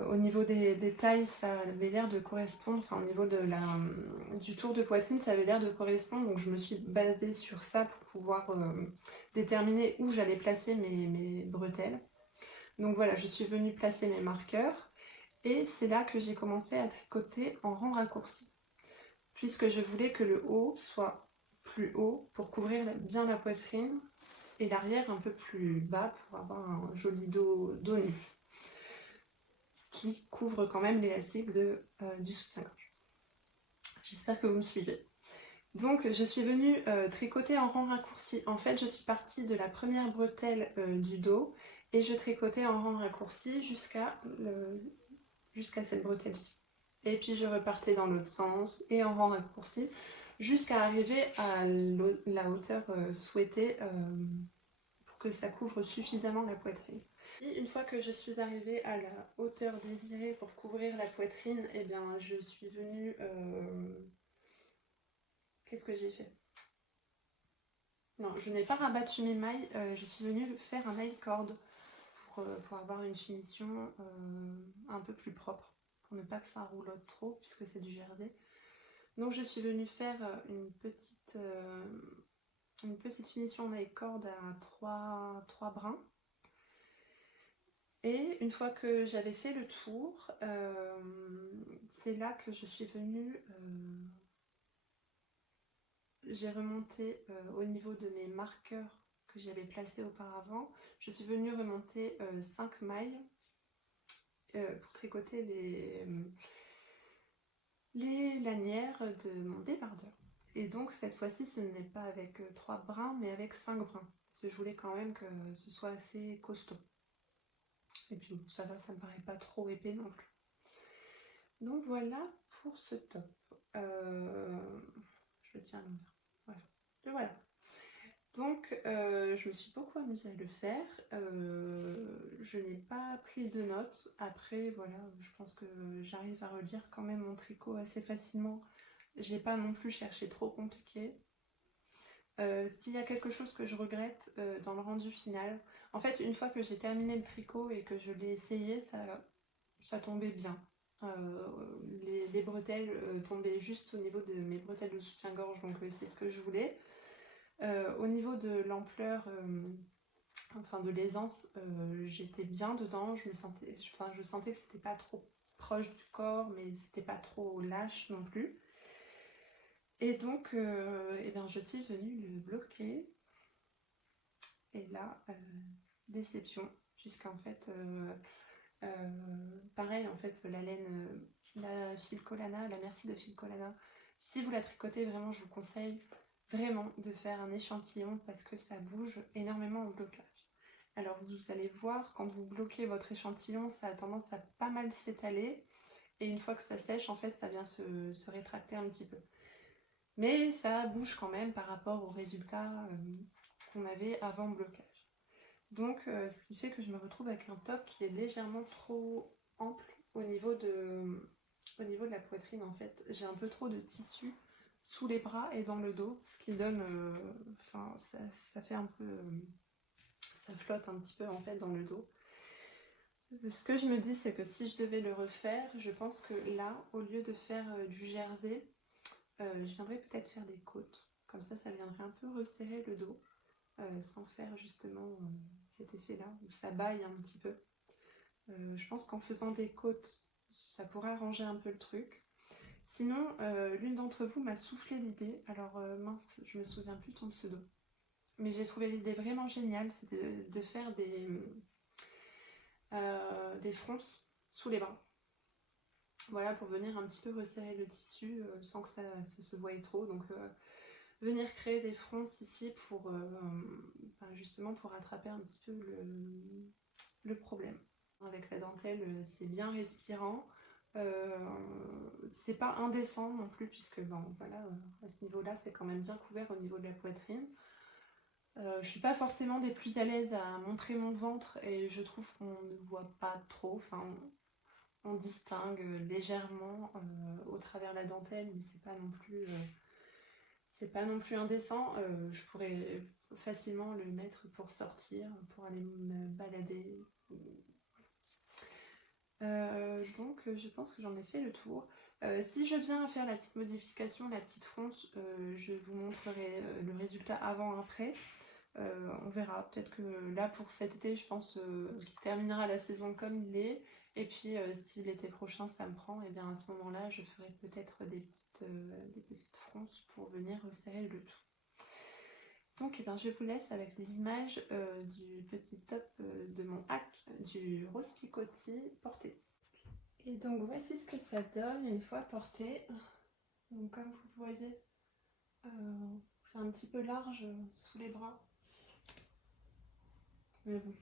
Au niveau des tailles, ça avait l'air de correspondre, enfin au niveau du tour de poitrine, ça avait l'air de correspondre, donc je me suis basée sur ça pour pouvoir déterminer où j'allais placer mes bretelles. Donc voilà, je suis venue placer mes marqueurs, et c'est là que j'ai commencé à tricoter en rang raccourci, puisque je voulais que le haut soit plus haut pour couvrir bien la poitrine, et l'arrière un peu plus bas pour avoir un joli dos nu qui couvre quand même l'élastique du soutien-gorge. J'espère que vous me suivez. Donc je suis venue tricoter en rang raccourci. En fait, je suis partie de la première bretelle du dos et je tricotais en rang raccourci jusqu'à cette bretelle-ci. Et puis je repartais dans l'autre sens et en rang raccourci jusqu'à arriver à la hauteur souhaitée pour que ça couvre suffisamment la poitrine. Une fois que je suis arrivée à la hauteur désirée pour couvrir la poitrine, eh bien je suis venue... Qu'est-ce que j'ai fait? Non, je n'ai pas rabattu mes mailles, je suis venue faire un nail cord pour avoir une finition un peu plus propre, pour ne pas que ça roulotte trop puisque c'est du jersey. Donc je suis venue faire une petite finition nail cord à 3 brins. Et une fois que j'avais fait le tour, c'est là que je suis venue, j'ai remonté au niveau de mes marqueurs que j'avais placés auparavant, je suis venue remonter 5 mailles pour tricoter les lanières de mon débardeur. Et donc cette fois-ci ce n'est pas avec 3 brins mais avec 5 brins, parce que je voulais quand même que ce soit assez costaud. Et puis ça va, ça me paraît pas trop épais non plus. Donc voilà pour ce top. Je le tiens à l'envers. Voilà. Et voilà. Donc je me suis beaucoup amusée à le faire. Je n'ai pas pris de notes. Après voilà, je pense que j'arrive à relire quand même mon tricot assez facilement. J'ai pas non plus cherché trop compliqué. S'il y a quelque chose que je regrette dans le rendu final, en fait une fois que j'ai terminé le tricot et que je l'ai essayé, ça tombait bien. Les bretelles tombaient juste au niveau de mes bretelles de soutien-gorge, donc c'est ce que je voulais. Au niveau de l'ampleur, enfin de l'aisance, j'étais bien dedans. Je sentais que c'était pas trop proche du corps, mais c'était pas trop lâche non plus. Et donc, eh bien, je suis venue le bloquer. Et là, déception, puisqu'en fait, pareil, en fait, la laine, la Filcolana, la Merci de Filcolana, si vous la tricotez, vraiment, je vous conseille vraiment de faire un échantillon parce que ça bouge énormément au blocage. Alors vous allez voir, quand vous bloquez votre échantillon, ça a tendance à pas mal s'étaler et une fois que ça sèche, en fait, ça vient se rétracter un petit peu. Mais ça bouge quand même par rapport au résultat qu'on avait avant le blocage. Donc ce qui fait que je me retrouve avec un top qui est légèrement trop ample au niveau de la poitrine en fait. J'ai un peu trop de tissu sous les bras et dans le dos, ce qui donne, ça fait un peu, ça flotte un petit peu en fait dans le dos. Ce que je me dis, c'est que si je devais le refaire, je pense que là, au lieu de faire du jersey, je viendrais peut-être faire des côtes. Comme ça viendrait un peu resserrer le dos, sans faire justement cet effet-là, où ça baille un petit peu. Je pense qu'en faisant des côtes, ça pourrait arranger un peu le truc. Sinon, l'une d'entre vous m'a soufflé l'idée, alors mince, je me souviens plus de ton pseudo. Mais j'ai trouvé l'idée vraiment géniale, c'est de faire des fronces sous les bras. Voilà, pour venir un petit peu resserrer le tissu sans que ça se voie trop. Donc venir créer des fronces ici pour justement pour rattraper un petit peu le problème. Avec la dentelle, c'est bien respirant. C'est pas indécent non plus, puisque bon, voilà, à ce niveau-là, c'est quand même bien couvert au niveau de la poitrine. Je suis pas forcément des plus à l'aise à montrer mon ventre et je trouve qu'on ne voit pas trop. Enfin, on distingue légèrement au travers la dentelle, mais c'est pas non plus indécent. Je pourrais facilement le mettre pour sortir, pour aller me balader. Donc je pense que j'en ai fait le tour. Si je viens à faire la petite modification, la petite fronce, je vous montrerai le résultat avant-après. On verra. Peut-être que là pour cet été, je pense qu'il terminera la saison comme il est. Et puis si l'été prochain ça me prend, et bien à ce moment-là, je ferai peut-être des petites fronces pour venir resserrer le tout. Donc eh bien, je vous laisse avec les images du petit top de mon hack du rose picotti porté. Et donc voici ce que ça donne une fois porté. Donc comme vous voyez, c'est un petit peu large sous les bras. Mais bon,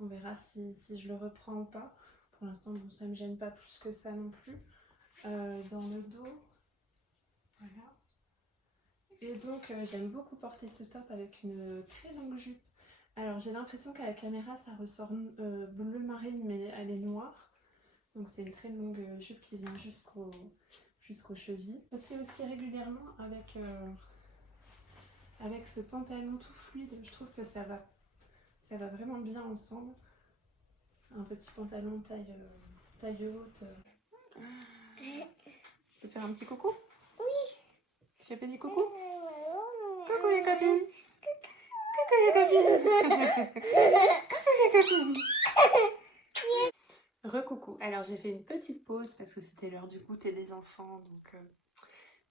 on verra si je le reprends ou pas. Pour l'instant, bon, ça ne me gêne pas plus que ça non plus. Dans le dos, voilà. Et donc j'aime beaucoup porter ce top avec une très longue jupe. Alors j'ai l'impression qu'à la caméra ça ressort bleu marine, mais elle est noire. Donc c'est une très longue jupe qui vient jusqu'aux chevilles. Aussi régulièrement avec ce pantalon tout fluide, je trouve que ça va vraiment bien ensemble. Un petit pantalon taille haute. Tu veux faire un petit coucou? Oui. Tu fais petit coucou? Coucou les copines. Coucou les copines. Coucou les copines. Recoucou. Alors j'ai fait une petite pause parce que c'était l'heure du goûter des enfants, donc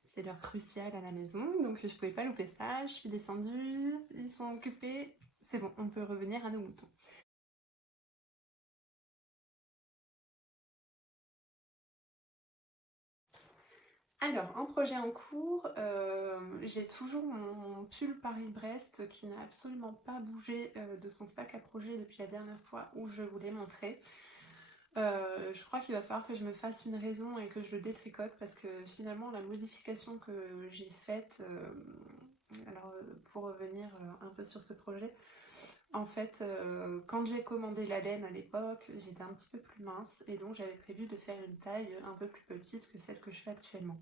c'est l'heure cruciale à la maison, donc je pouvais pas louper ça. Je suis descendue, ils sont occupés, c'est bon, on peut revenir à nos moutons. Alors, un projet en cours, j'ai toujours mon pull Paris-Brest qui n'a absolument pas bougé de son sac à projet depuis la dernière fois où je vous l'ai montré. Je crois qu'il va falloir que je me fasse une raison et que je le détricote parce que finalement la modification que j'ai faite, alors pour revenir un peu sur ce projet, en fait quand j'ai commandé la laine à l'époque, j'étais un petit peu plus mince et donc j'avais prévu de faire une taille un peu plus petite que celle que je fais actuellement.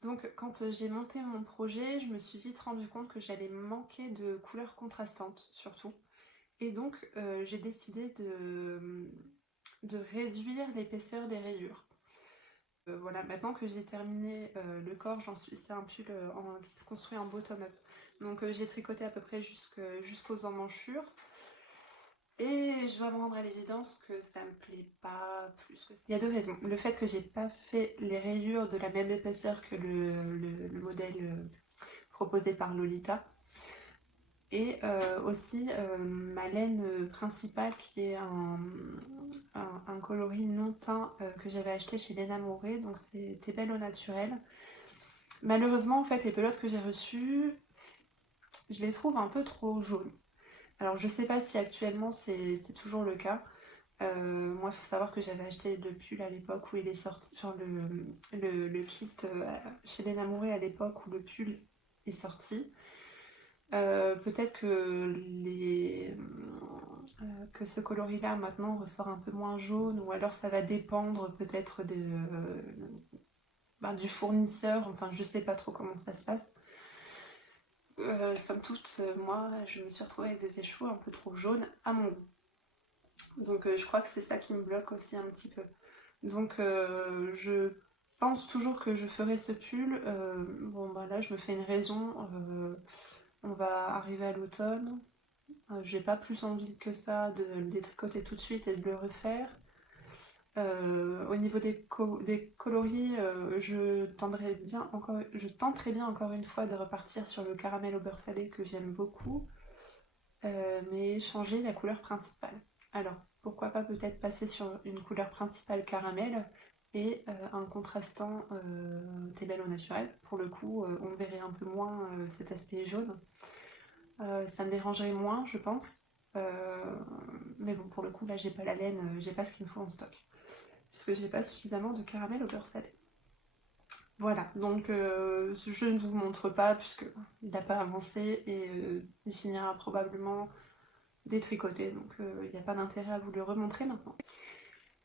Donc quand j'ai monté mon projet, je me suis vite rendu compte que j'allais manquer de couleurs contrastantes surtout. Et donc j'ai décidé de réduire l'épaisseur des rayures. Voilà, maintenant que j'ai terminé le corps, c'est un pull qui se construit en bottom-up. Donc j'ai tricoté à peu près jusqu'aux emmanchures. Et je dois me rendre à l'évidence que ça me plaît pas plus que ça. Il y a deux raisons. Le fait que j'ai pas fait les rayures de la même épaisseur que le modèle proposé par Lolita. Et aussi ma laine principale qui est un coloris non teint que j'avais acheté chez Laine Amourée, donc c'était belle au naturel. Malheureusement, en fait, les pelotes que j'ai reçues, je les trouve un peu trop jaunes. Alors je sais pas si actuellement c'est toujours le cas. Moi, il faut savoir que j'avais acheté le pull à l'époque où il est sorti, enfin le kit chez Laine Amourée à l'époque où le pull est sorti. Peut-être que ce coloris-là maintenant ressort un peu moins jaune, ou alors ça va dépendre peut-être du fournisseur, enfin je sais pas trop comment ça se passe. Somme toute, moi je me suis retrouvée avec des échos un peu trop jaunes à mon goût. Donc je crois que c'est ça qui me bloque aussi un petit peu. Donc je pense toujours que je ferai ce pull. Bon bah là je me fais une raison. On va arriver à l'automne. J'ai pas plus envie que ça de le détricoter tout de suite et de le refaire. Au niveau des coloris, je tenterai bien encore une fois de repartir sur le caramel au beurre salé que j'aime beaucoup, mais changer la couleur principale. Alors, pourquoi pas peut-être passer sur une couleur principale caramel et un contrastant thé belle au naturel. Pour le coup, on verrait un peu moins cet aspect jaune. Ça me dérangerait moins, je pense. Mais bon, pour le coup, là, j'ai pas la laine, j'ai pas ce qu'il me faut en stock. puisque j'ai pas suffisamment de caramel au beurre salé. Voilà, donc je ne vous montre pas puisque il n'a pas avancé et il finira probablement détricoté, donc il n'y a pas d'intérêt à vous le remontrer maintenant.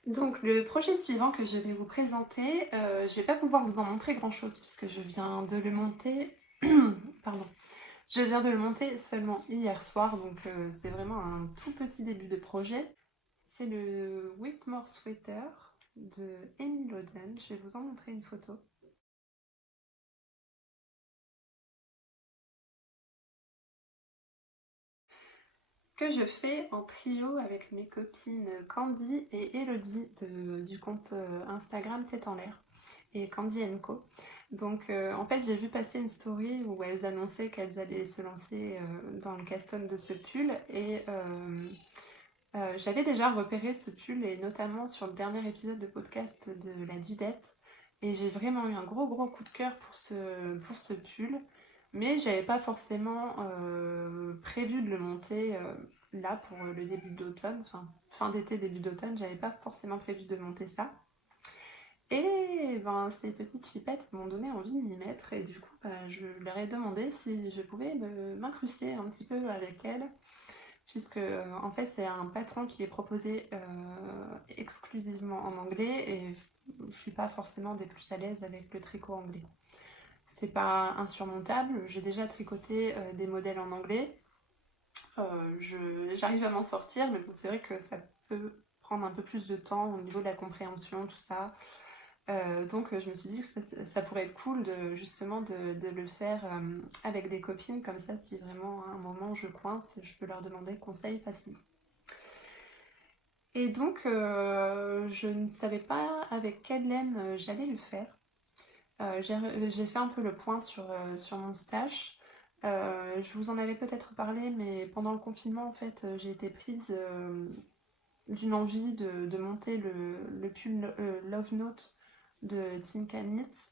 Donc le projet suivant que je vais vous présenter, je vais pas pouvoir vous en montrer grand chose puisque je viens de le monter, pardon, je viens de le monter seulement hier soir, donc c'est vraiment un tout petit début de projet. C'est le Whitmore Sweater de Emmy Loden, je vais vous en montrer une photo. Que je fais en trio avec mes copines Candy et Elodie du compte Instagram Tête en l'air et Candy Co. Donc en fait j'ai vu passer une story où elles annonçaient qu'elles allaient se lancer dans le custom de ce pull et j'avais déjà repéré ce pull et notamment sur le dernier épisode de podcast de la Dudette et j'ai vraiment eu un gros coup de cœur pour ce pull. Mais j'avais pas forcément prévu de le monter là pour le début d'automne, enfin fin d'été, début d'automne, j'avais pas forcément prévu de monter ça. Et ben, ces petites chipettes m'ont donné envie de m'y mettre et du coup je leur ai demandé si je pouvais m'incruster un petit peu avec elles, puisque en fait c'est un patron qui est proposé exclusivement en anglais et je suis pas forcément des plus à l'aise avec le tricot anglais. C'est pas insurmontable, j'ai déjà tricoté des modèles en anglais, j'arrive à m'en sortir, mais bon, c'est vrai que ça peut prendre un peu plus de temps au niveau de la compréhension, tout ça. Donc je me suis dit que ça pourrait être cool justement de le faire avec des copines, comme ça si vraiment à un moment je coince, je peux leur demander conseil facilement. Et donc je ne savais pas avec quelle laine j'allais le faire. J'ai fait un peu le point sur mon stash. Je vous en avais peut-être parlé, mais pendant le confinement, en fait, j'ai été prise d'une envie de monter le pull Love Note de Tinka Knits.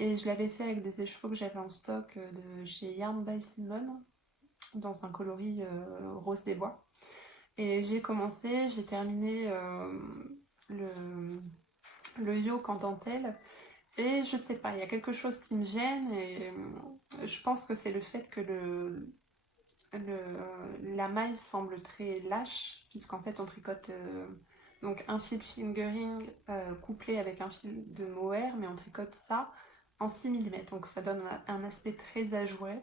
Et je l'avais fait avec des écheveaux que j'avais en stock de chez Yarn by Simone, dans un coloris rose des bois. Et j'ai commencé, j'ai terminé le, le yoke en dentelle. Et je sais pas, il y a quelque chose qui me gêne et je pense que c'est le fait que la maille semble très lâche, puisqu'en fait on tricote donc un fil fingering couplé avec un fil de mohair, mais on tricote ça en 6 mm, donc ça donne un aspect très ajouré.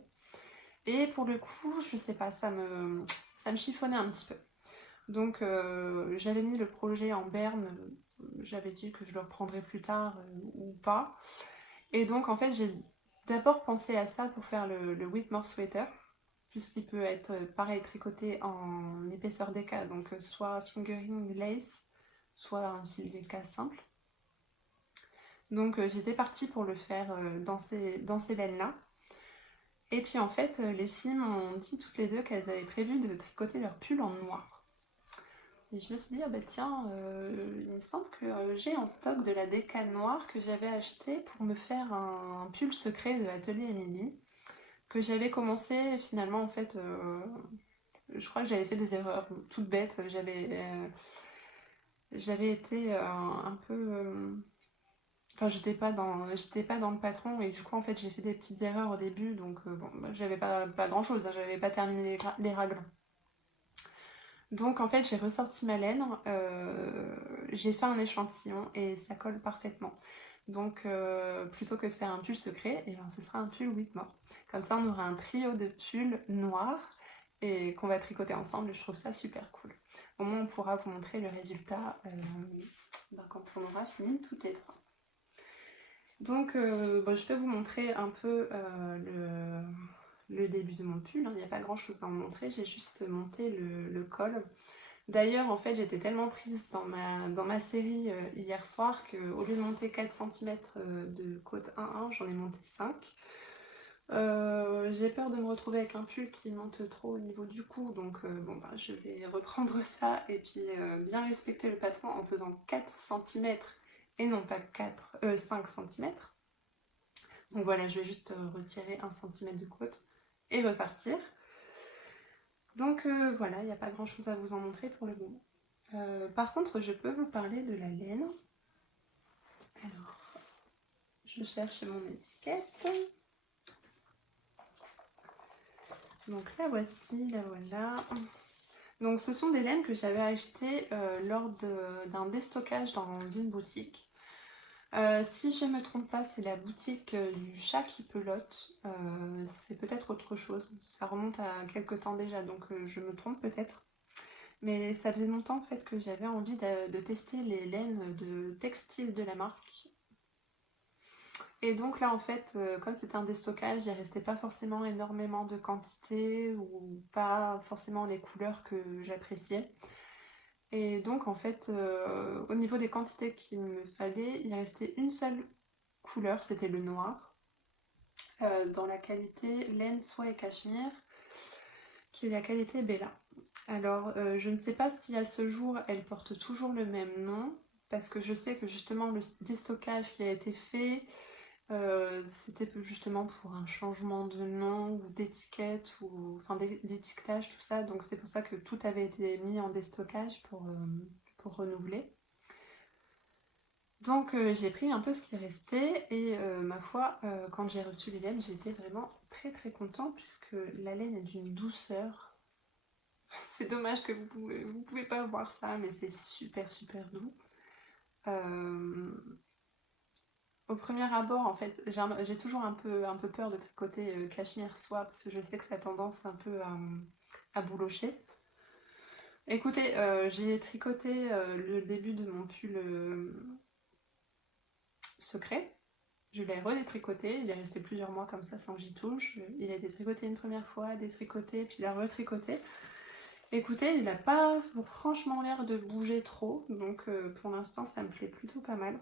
Et pour le coup, je sais pas, ça me chiffonnait un petit peu. Donc j'avais mis le projet en berne, j'avais dit que je le reprendrais plus tard ou pas. Et donc en fait j'ai d'abord pensé à ça pour faire le Whitmore Sweater, puisqu'il peut être pareil tricoté en épaisseur DK, donc soit fingering lace, soit un fil DK simple. Donc j'étais partie pour le faire dans ces laines-là. Et puis en fait les filles m'ont dit toutes les deux qu'elles avaient prévu de tricoter leur pull en noir. Et je me suis dit, ah bah tiens, il me semble que j'ai en stock de la DK noire que j'avais acheté pour me faire un pull secret de l'atelier Emily, que j'avais commencé finalement en fait, je crois que j'avais fait des erreurs toutes bêtes, j'avais été un peu... Enfin, j'étais pas dans le patron et du coup en fait j'ai fait des petites erreurs au début, donc bon, bah, j'avais pas grand chose, hein, j'avais pas terminé les raglan. Donc en fait j'ai ressorti ma laine, j'ai fait un échantillon et ça colle parfaitement. Donc plutôt que de faire un pull secret, et ben, ce sera un pull Whitmore. Comme ça on aura un trio de pulls noirs et qu'on va tricoter ensemble et je trouve ça super cool. Au moins on pourra vous montrer le résultat ben, quand on aura fini toutes les trois. Donc bon, je peux vous montrer un peu le début de mon pull, hein. Il n'y a pas grand chose à en montrer, j'ai juste monté le col. D'ailleurs, en fait, j'étais tellement prise dans ma série hier soir qu'au lieu de monter 4 cm de côte 1-1, j'en ai monté 5. J'ai peur de me retrouver avec un pull qui monte trop au niveau du cou, donc bon, bah, je vais reprendre ça et puis bien respecter le patron en faisant 4 cm et non pas 5 cm. Donc voilà, je vais juste retirer 1 cm de côte et repartir. Donc voilà, il n'y a pas grand chose à vous en montrer pour le moment. Par contre, je peux vous parler de la laine. Alors, je cherche mon étiquette. Donc la voici, la voilà. Donc ce sont des laines que j'avais achetées lors d'un déstockage dans une boutique. Si je ne me trompe pas, c'est la boutique du chat qui pelote. C'est peut-être autre chose. Ça remonte à quelques temps déjà, donc je me trompe peut-être. Mais ça faisait longtemps en fait que j'avais envie de tester les laines de textile de la marque. Et donc là en fait, comme c'était un déstockage, il restait pas forcément énormément de quantité ou pas forcément les couleurs que j'appréciais. Et donc en fait, au niveau des quantités qu'il me fallait, il restait une seule couleur, c'était le noir, dans la qualité laine, soie et cachemire, qui est la qualité Bella. Alors je ne sais pas si à ce jour elle porte toujours le même nom, parce que je sais que justement le déstockage qui a été fait, c'était justement pour un changement de nom ou d'étiquette, ou enfin d'étiquetage, tout ça, donc c'est pour ça que tout avait été mis en déstockage pour renouveler. Donc j'ai pris un peu ce qui restait et ma foi, quand j'ai reçu les laines, j'étais vraiment très très contente puisque la laine est d'une douceur. C'est dommage que vous pouvez pas voir ça, mais c'est super super doux. Euh, Au premier abord, en fait, j'ai toujours un peu peur de tricoter cachemire soie parce que je sais que ça a tendance un peu à boulocher. Écoutez, j'ai tricoté le début de mon pull secret. Je l'ai redétricoté, il est resté plusieurs mois comme ça sans que j'y touche. Il a été tricoté une première fois, détricoté, puis il a retricoté. Écoutez, il n'a pas franchement l'air de bouger trop, donc pour l'instant ça me plaît plutôt pas mal.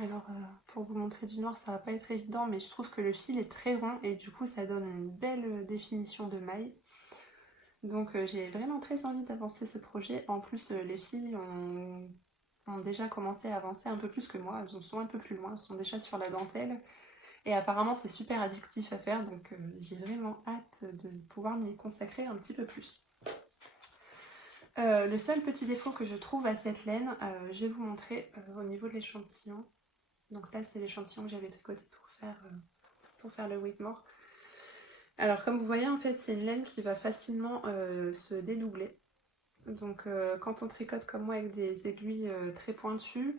Alors pour vous montrer du noir, ça va pas être évident, mais je trouve que le fil est très rond et du coup ça donne une belle définition de maille. Donc j'ai vraiment très envie d'avancer ce projet. En plus les filles ont déjà commencé à avancer un peu plus que moi, elles en sont un peu plus loin, elles sont déjà sur la dentelle. Et apparemment c'est super addictif à faire, donc j'ai vraiment hâte de pouvoir m'y consacrer un petit peu plus. Le seul petit défaut que je trouve à cette laine, je vais vous montrer au niveau de l'échantillon. Donc là c'est l'échantillon que j'avais tricoté pour faire le Whitmore. Alors comme vous voyez en fait c'est une laine qui va facilement se dédoubler. Donc quand on tricote comme moi avec des aiguilles très pointues,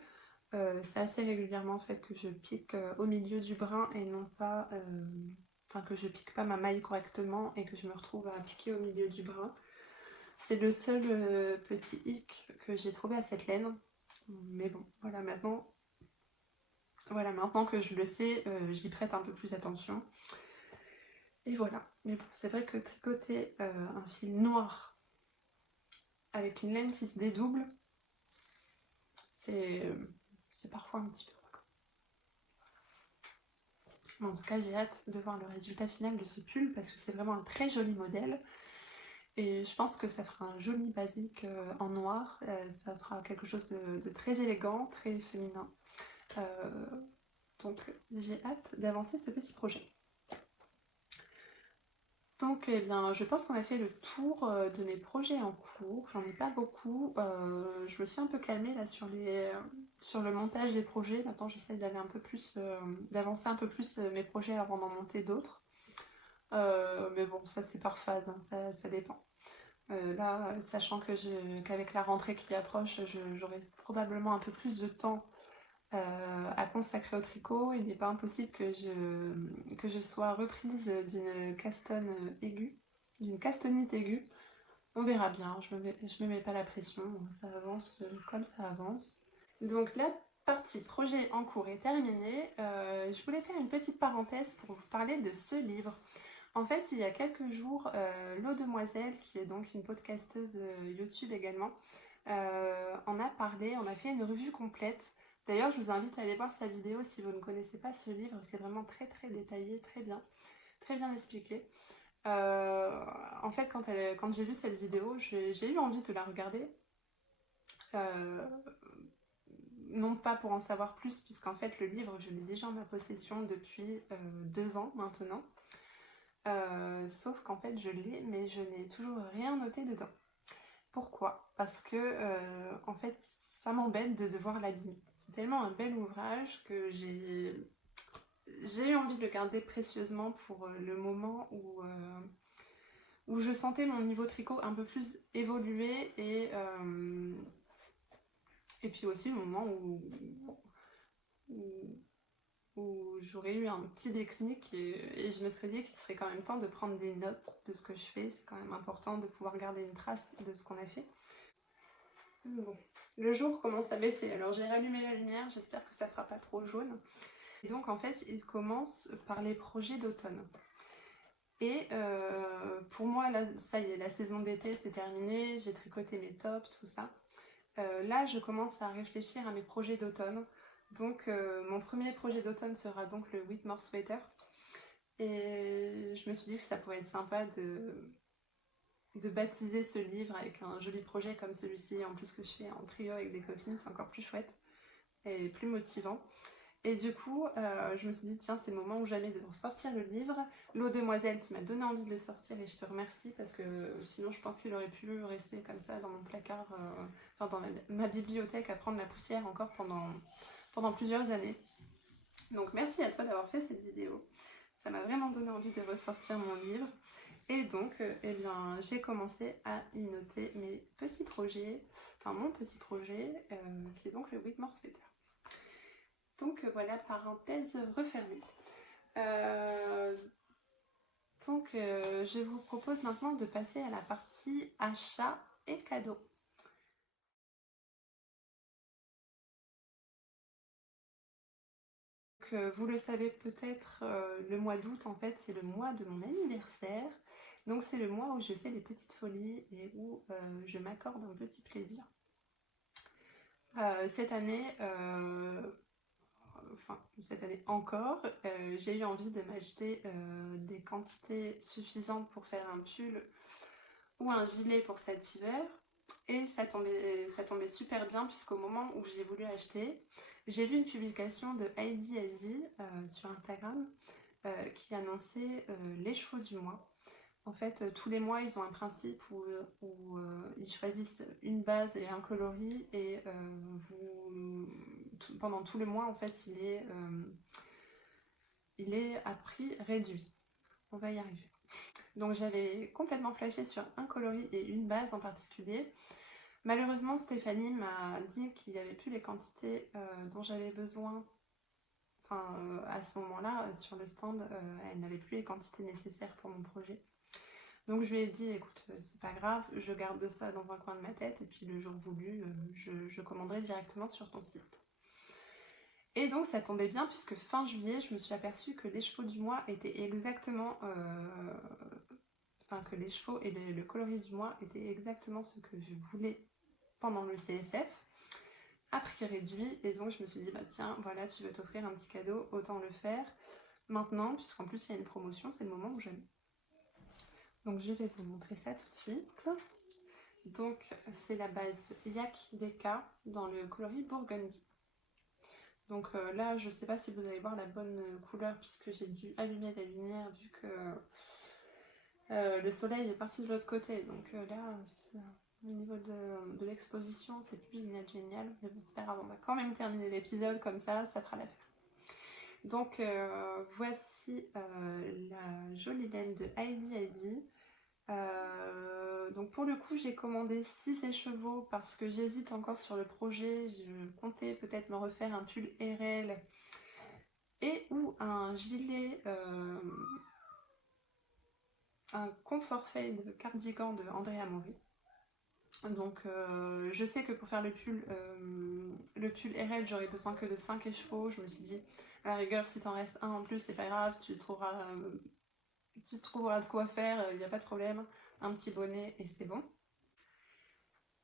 c'est assez régulièrement en fait que je pique au milieu du brin et non pas... Enfin que je pique pas ma maille correctement et que je me retrouve à piquer au milieu du brin. C'est le seul petit hic que j'ai trouvé à cette laine. Mais bon, maintenant que je le sais, j'y prête un peu plus attention. Et voilà. Mais bon, c'est vrai que tricoter un fil noir avec une laine qui se dédouble, c'est parfois un petit peu... Mais en tout cas, j'ai hâte de voir le résultat final de ce pull parce que c'est vraiment un très joli modèle. Et je pense que ça fera un joli basique en noir. Ça fera quelque chose de très élégant, très féminin. Donc j'ai hâte d'avancer ce petit projet. Donc eh bien, je pense qu'on a fait le tour de mes projets en cours. J'en ai pas beaucoup. Je me suis un peu calmée là sur le montage des projets. Maintenant j'essaie d'aller un peu plus, d'avancer un peu plus mes projets avant d'en monter d'autres. Mais bon, ça c'est par phase, hein, ça dépend. Là, sachant qu'avec la rentrée qui approche, j'aurai probablement un peu plus de temps à consacrer au tricot. Il n'est pas impossible que je sois reprise d'une castonne aiguë, d'une castonite aiguë. On verra bien, je me mets pas la pression, ça avance comme ça avance. Donc la partie projet en cours est terminée. Je voulais faire une petite parenthèse pour vous parler de ce livre. En fait, il y a quelques jours, L'Eau Demoiselle, qui est donc une podcasteuse YouTube également, en a parlé, on a fait une revue complète. D'ailleurs, je vous invite à aller voir sa vidéo si vous ne connaissez pas ce livre. C'est vraiment très très détaillé, très bien expliqué. En fait, quand j'ai vu cette vidéo, j'ai eu envie de la regarder. Non pas pour en savoir plus, puisqu'en fait le livre, je l'ai déjà en ma possession depuis 2 ans maintenant. Sauf qu'en fait je l'ai, mais je n'ai toujours rien noté dedans. Pourquoi? Parce que en fait ça m'embête de devoir l'abîmer. c'est tellement un bel ouvrage que j'ai eu envie de le garder précieusement pour le moment où je sentais mon niveau tricot un peu plus évoluer et puis aussi le moment où, où j'aurais eu un petit déclic et je me serais dit qu'il serait quand même temps de prendre des notes de ce que je fais. C'est quand même important de pouvoir garder une trace de ce qu'on a fait. Bon. Le jour commence à baisser, alors j'ai rallumé la lumière, j'espère que ça fera pas trop jaune. Et donc en fait, il commence par les projets d'automne. Et pour moi, là, ça y est, la saison d'été c'est terminé, j'ai tricoté mes tops, tout ça. Là, je commence à réfléchir à mes projets d'automne. Donc mon premier projet d'automne sera donc le Whitmore Sweater. Et je me suis dit que ça pourrait être sympa de baptiser ce livre avec un joli projet comme celui-ci, en plus que je fais en trio avec des copines, c'est encore plus chouette et plus motivant. Et du coup, je me suis dit, tiens, c'est le moment ou jamais de ressortir le livre. L'eau demoiselle, tu m'as donné envie de le sortir et je te remercie parce que sinon je pense qu'il aurait pu rester comme ça dans mon placard, enfin dans ma bibliothèque à prendre la poussière encore pendant plusieurs années. Donc merci à toi d'avoir fait cette vidéo. Ça m'a vraiment donné envie de ressortir mon livre. Et donc, eh bien, j'ai commencé à y noter mes petits projets, enfin mon petit projet, qui est donc le Whitmore Sweater. Donc voilà, parenthèse refermée. Je vous propose maintenant de passer à la partie achat et cadeaux. Vous le savez peut-être, le mois d'août, en fait, c'est le mois de mon anniversaire. Donc c'est le mois où je fais des petites folies et où je m'accorde un petit plaisir. Cette année, encore, j'ai eu envie de m'acheter des quantités suffisantes pour faire un pull ou un gilet pour cet hiver. Et ça tombait super bien puisqu'au moment où j'ai voulu acheter, j'ai vu une publication de Heidi Heidi sur Instagram qui annonçait les chevaux du mois. En fait, tous les mois, ils ont un principe où ils choisissent une base et un coloris et pendant tout le mois, en fait, il est à prix réduit. On va y arriver. Donc j'avais complètement flashé sur un coloris et une base en particulier. Malheureusement, Stéphanie m'a dit qu'il n'y avait plus les quantités dont j'avais besoin. Enfin, à ce moment-là, sur le stand, elle n'avait plus les quantités nécessaires pour mon projet. Donc je lui ai dit, écoute, c'est pas grave, je garde ça dans un coin de ma tête et puis le jour voulu, je commanderai directement sur ton site. Et donc ça tombait bien puisque fin juillet, je me suis aperçue que les chevaux du mois étaient exactement... que les chevaux et le coloris du mois étaient exactement ce que je voulais pendant le CSF, à prix réduit. Et donc je me suis dit, bah tiens, voilà, tu veux t'offrir un petit cadeau, autant le faire maintenant, puisqu'en plus il y a une promotion, c'est le moment où j'aime. Donc je vais vous montrer ça tout de suite. Donc c'est la base Yak Deka dans le coloris Burgundy. Donc là, je sais pas si vous allez voir la bonne couleur puisque j'ai dû allumer la lumière vu que le soleil est parti de l'autre côté. Donc là, au niveau de l'exposition, c'est plus génial. Mais bon, c'est pas grave, on va quand même terminer l'épisode comme ça fera l'affaire. Donc voici la jolie laine de Heidi Heidi. Donc pour le coup j'ai commandé 6 écheveaux parce que j'hésite encore sur le projet. Je comptais peut-être me refaire un pull RL et ou un gilet, un Comfort Fade cardigan de Andrea Mori. Donc je sais que pour faire le pull RL j'aurais besoin que de 5 écheveaux. Je me suis dit à la rigueur si t'en restes un en plus c'est pas grave, tu trouveras de quoi faire, il n'y a pas de problème, un petit bonnet et c'est bon.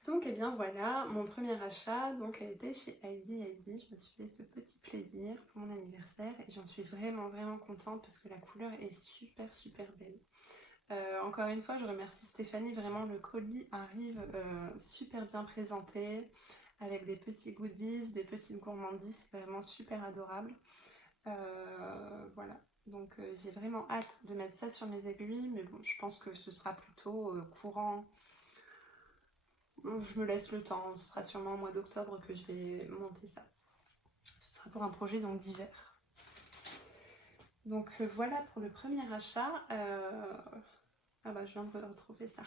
Donc et bien voilà, mon premier achat donc a été chez Heidi Heidi. Je me suis fait ce petit plaisir pour mon anniversaire et j'en suis vraiment contente parce que la couleur est super belle. Encore une fois, je remercie Stéphanie, vraiment le colis arrive super bien présenté avec des petits goodies, des petites gourmandises, c'est vraiment super adorable. Voilà, donc j'ai vraiment hâte de mettre ça sur mes aiguilles, mais bon, je pense que ce sera plutôt courant. Je me laisse le temps, ce sera sûrement au mois d'octobre que je vais monter ça. Ce sera pour un projet donc d'hiver. Donc voilà pour le premier achat. Ah bah je viens de retrouver ça.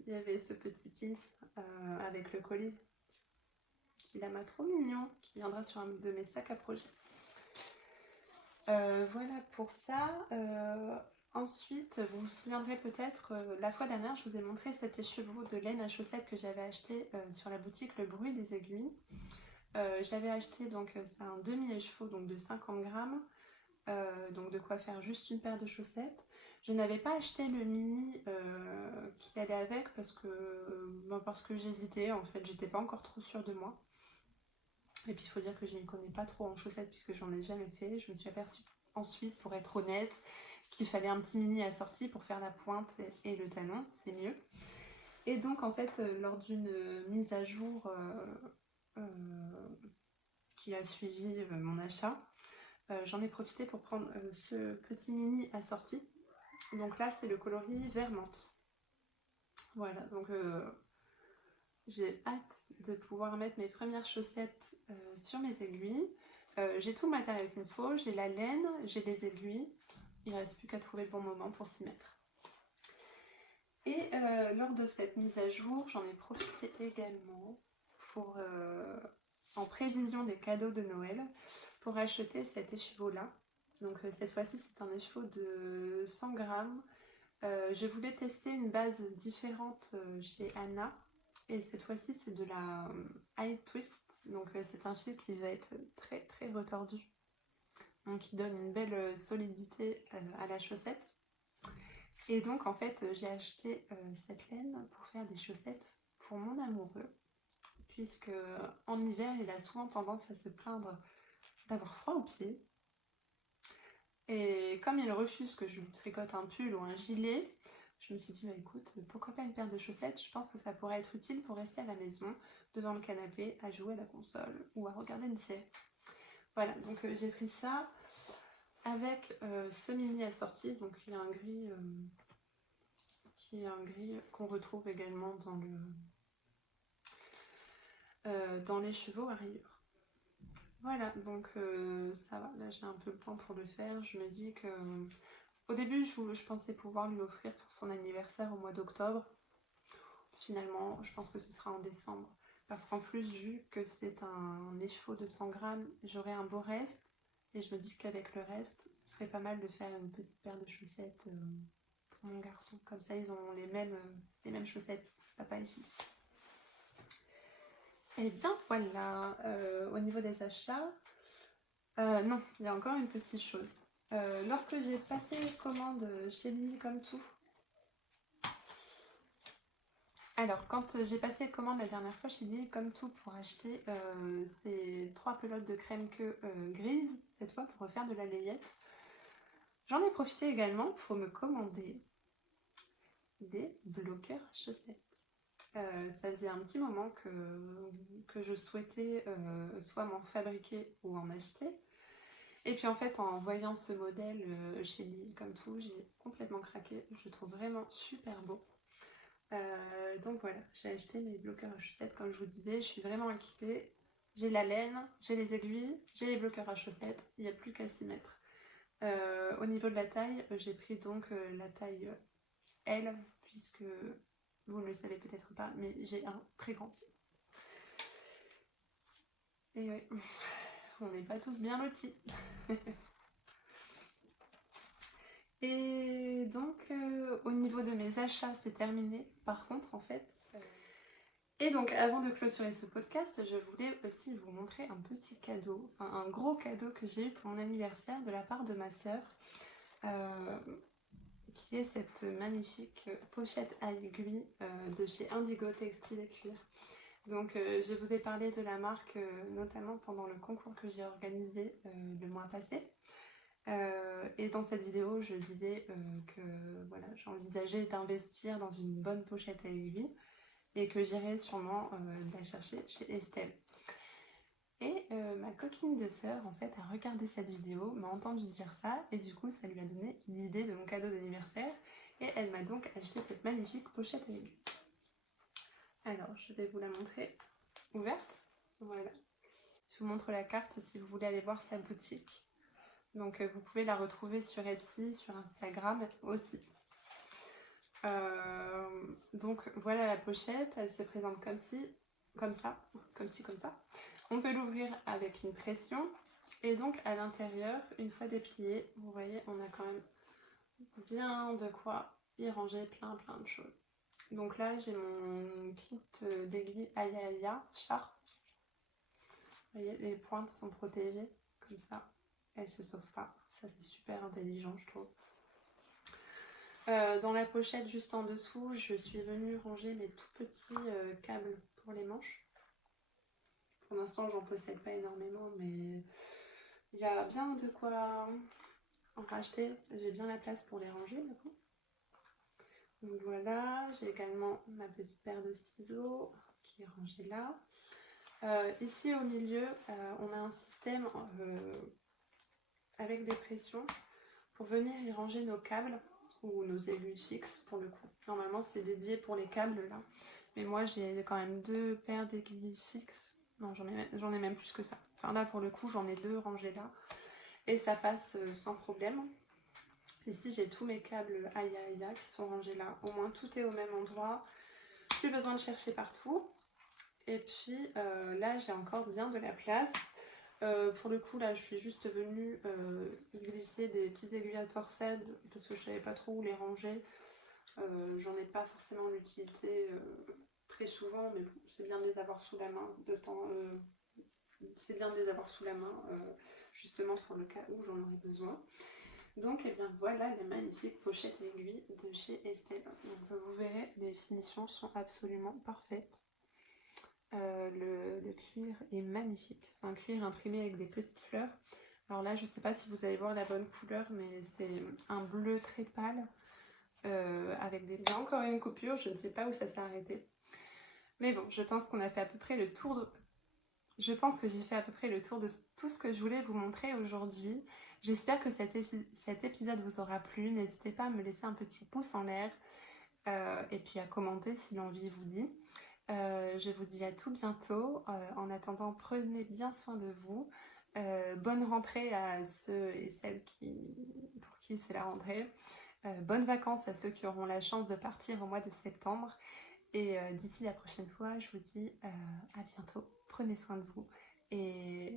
Il y avait ce petit pins avec le colis. Petit lama trop mignon qui viendra sur un de mes sacs à projet. Voilà pour ça. Ensuite, vous vous souviendrez peut-être, la fois dernière, je vous ai montré cet écheveau de laine à chaussettes que j'avais acheté sur la boutique Le Bruit des Aiguilles. J'avais acheté donc c'est un demi-écheveau donc de 50 grammes, donc de quoi faire juste une paire de chaussettes. Je n'avais pas acheté le mini qui allait avec parce que j'hésitais, en fait, j'étais pas encore trop sûre de moi. Et puis il faut dire que je ne connais pas trop en chaussettes puisque j'en ai jamais fait. Je me suis aperçue ensuite, pour être honnête, qu'il fallait un petit mini assorti pour faire la pointe et le talon, c'est mieux. Et donc en fait, lors d'une mise à jour qui a suivi mon achat, j'en ai profité pour prendre ce petit mini assorti. Donc là, c'est le coloris vert menthe. Voilà, donc j'ai hâte de pouvoir mettre mes premières chaussettes sur mes aiguilles. J'ai tout le matériel qu'il me faut, j'ai la laine, j'ai les aiguilles. Il ne reste plus qu'à trouver le bon moment pour s'y mettre. Et lors de cette mise à jour, j'en ai profité également pour, en prévision des cadeaux de Noël, pour acheter cet écheveau-là. Donc cette fois-ci, c'est un écheveau de 100 grammes. Je voulais tester une base différente chez Anna. Et cette fois-ci, c'est de la high twist. Donc c'est un fil qui va être très très retordu. Donc qui donne une belle solidité à la chaussette. Et donc en fait, j'ai acheté cette laine pour faire des chaussettes pour mon amoureux. Puisque en hiver, il a souvent tendance à se plaindre d'avoir froid aux pieds. Et comme il refuse que je lui tricote un pull ou un gilet, je me suis dit, bah écoute, pourquoi pas une paire de chaussettes? Je pense que ça pourrait être utile pour rester à la maison, devant le canapé, à jouer à la console ou à regarder une série. Voilà, donc j'ai pris ça avec ce mini assorti, donc il y a un gris qu'on retrouve également dans les chevaux à rayures. Voilà, donc ça va, là j'ai un peu le temps pour le faire. Je me dis que au début je pensais pouvoir lui offrir pour son anniversaire au mois d'octobre. Finalement, je pense que ce sera en décembre. Parce qu'en plus, vu que c'est un écheveau de 100 grammes, j'aurai un beau reste. Et je me dis qu'avec le reste, ce serait pas mal de faire une petite paire de chaussettes pour mon garçon. Comme ça, ils ont les mêmes chaussettes, papa et fils. Et bien voilà, au niveau des achats, non, il y a encore une petite chose. Lorsque j'ai passé commande chez Lily Comme Tout, alors quand j'ai passé commande la dernière fois chez Lily Comme Tout pour acheter ces 3 pelotes de crème queue grises, cette fois pour refaire de la layette, j'en ai profité également pour me commander des bloqueurs chaussettes. Ça faisait un petit moment que je souhaitais soit m'en fabriquer ou en acheter. Et puis en fait, en voyant ce modèle chez Lily Comme Tout, j'ai complètement craqué. Je le trouve vraiment super beau. Donc voilà, j'ai acheté mes bloqueurs à chaussettes. Comme je vous disais, je suis vraiment équipée. J'ai la laine, j'ai les aiguilles, j'ai les bloqueurs à chaussettes. Il n'y a plus qu'à s'y mettre. Au niveau de la taille, j'ai pris donc la taille L, puisque vous ne le savez peut-être pas, mais j'ai un très grand pied. Et oui, on n'est pas tous bien lotis. Et donc, au niveau de mes achats, c'est terminé. Par contre, en fait... Et donc, avant de clôturer ce podcast, je voulais aussi vous montrer un petit cadeau, enfin un gros cadeau que j'ai eu pour mon anniversaire de la part de ma sœur, qui est cette magnifique pochette à aiguille de chez Indigo Textile et Cuir. Donc, je vous ai parlé de la marque notamment pendant le concours que j'ai organisé le mois passé. Et dans cette vidéo, je disais que voilà, j'envisageais d'investir dans une bonne pochette à aiguille et que j'irais sûrement la chercher chez Estelle. Et ma coquine de sœur, en fait, a regardé cette vidéo, m'a entendu dire ça, et du coup, ça lui a donné l'idée de mon cadeau d'anniversaire, et elle m'a donc acheté cette magnifique pochette à aiguille. Alors, je vais vous la montrer ouverte. Voilà. Je vous montre la carte si vous voulez aller voir sa boutique. Donc vous pouvez la retrouver sur Etsy, sur Instagram aussi. Donc voilà la pochette, elle se présente comme ça. On peut l'ouvrir avec une pression. Et donc à l'intérieur, une fois déplié, vous voyez, on a quand même bien de quoi y ranger plein de choses. Donc là, j'ai mon kit d'aiguilles Aya Sharp. Vous voyez, les pointes sont protégées, comme ça, elles ne se sauvent pas. Ça, c'est super intelligent, je trouve. Dans la pochette, juste en dessous, je suis venue ranger mes tout petits câbles pour les manches. Pour l'instant, j'en possède pas énormément, mais il y a bien de quoi en racheter. J'ai bien la place pour les ranger, du coup. Donc voilà, j'ai également ma petite paire de ciseaux qui est rangée là. Ici au milieu, on a un système avec des pressions pour venir y ranger nos câbles ou nos aiguilles fixes pour le coup. Normalement c'est dédié pour les câbles là, mais moi j'ai quand même 2 paires d'aiguilles fixes. Non, j'en ai même plus que ça. Enfin là pour le coup j'en ai 2 rangés là et ça passe sans problème. Ici j'ai tous mes câbles Aya qui sont rangés là. Au moins tout est au même endroit. Plus besoin de chercher partout. Et puis là j'ai encore bien de la place. Pour le coup là je suis juste venue glisser des petites aiguilles à torsade parce que je savais pas trop où les ranger. J'en ai pas forcément l'utilité très souvent, mais bon, c'est bien de les avoir sous la main c'est bien de les avoir sous la main justement pour le cas où j'en aurais besoin. Donc et bien voilà les magnifiques pochettes aiguilles de chez Estelle. Donc vous verrez, les finitions sont absolument parfaites. Le cuir est magnifique, c'est un cuir imprimé avec des petites fleurs. Alors là je sais pas si vous allez voir la bonne couleur, mais c'est un bleu très pâle avec des... J'ai encore une coupure, je ne sais pas où ça s'est arrêté. Mais bon, je pense qu'on a fait à peu près le tour de... Je pense que j'ai fait à peu près le tour de tout ce que je voulais vous montrer aujourd'hui. J'espère que cet épisode vous aura plu. N'hésitez pas à me laisser un petit pouce en l'air et puis à commenter si l'envie vous dit. Je vous dis à tout bientôt. En attendant, prenez bien soin de vous. Bonne rentrée à ceux et celles pour qui c'est la rentrée. Bonnes vacances à ceux qui auront la chance de partir au mois de septembre. Et d'ici la prochaine fois, je vous dis à bientôt. Prenez soin de vous et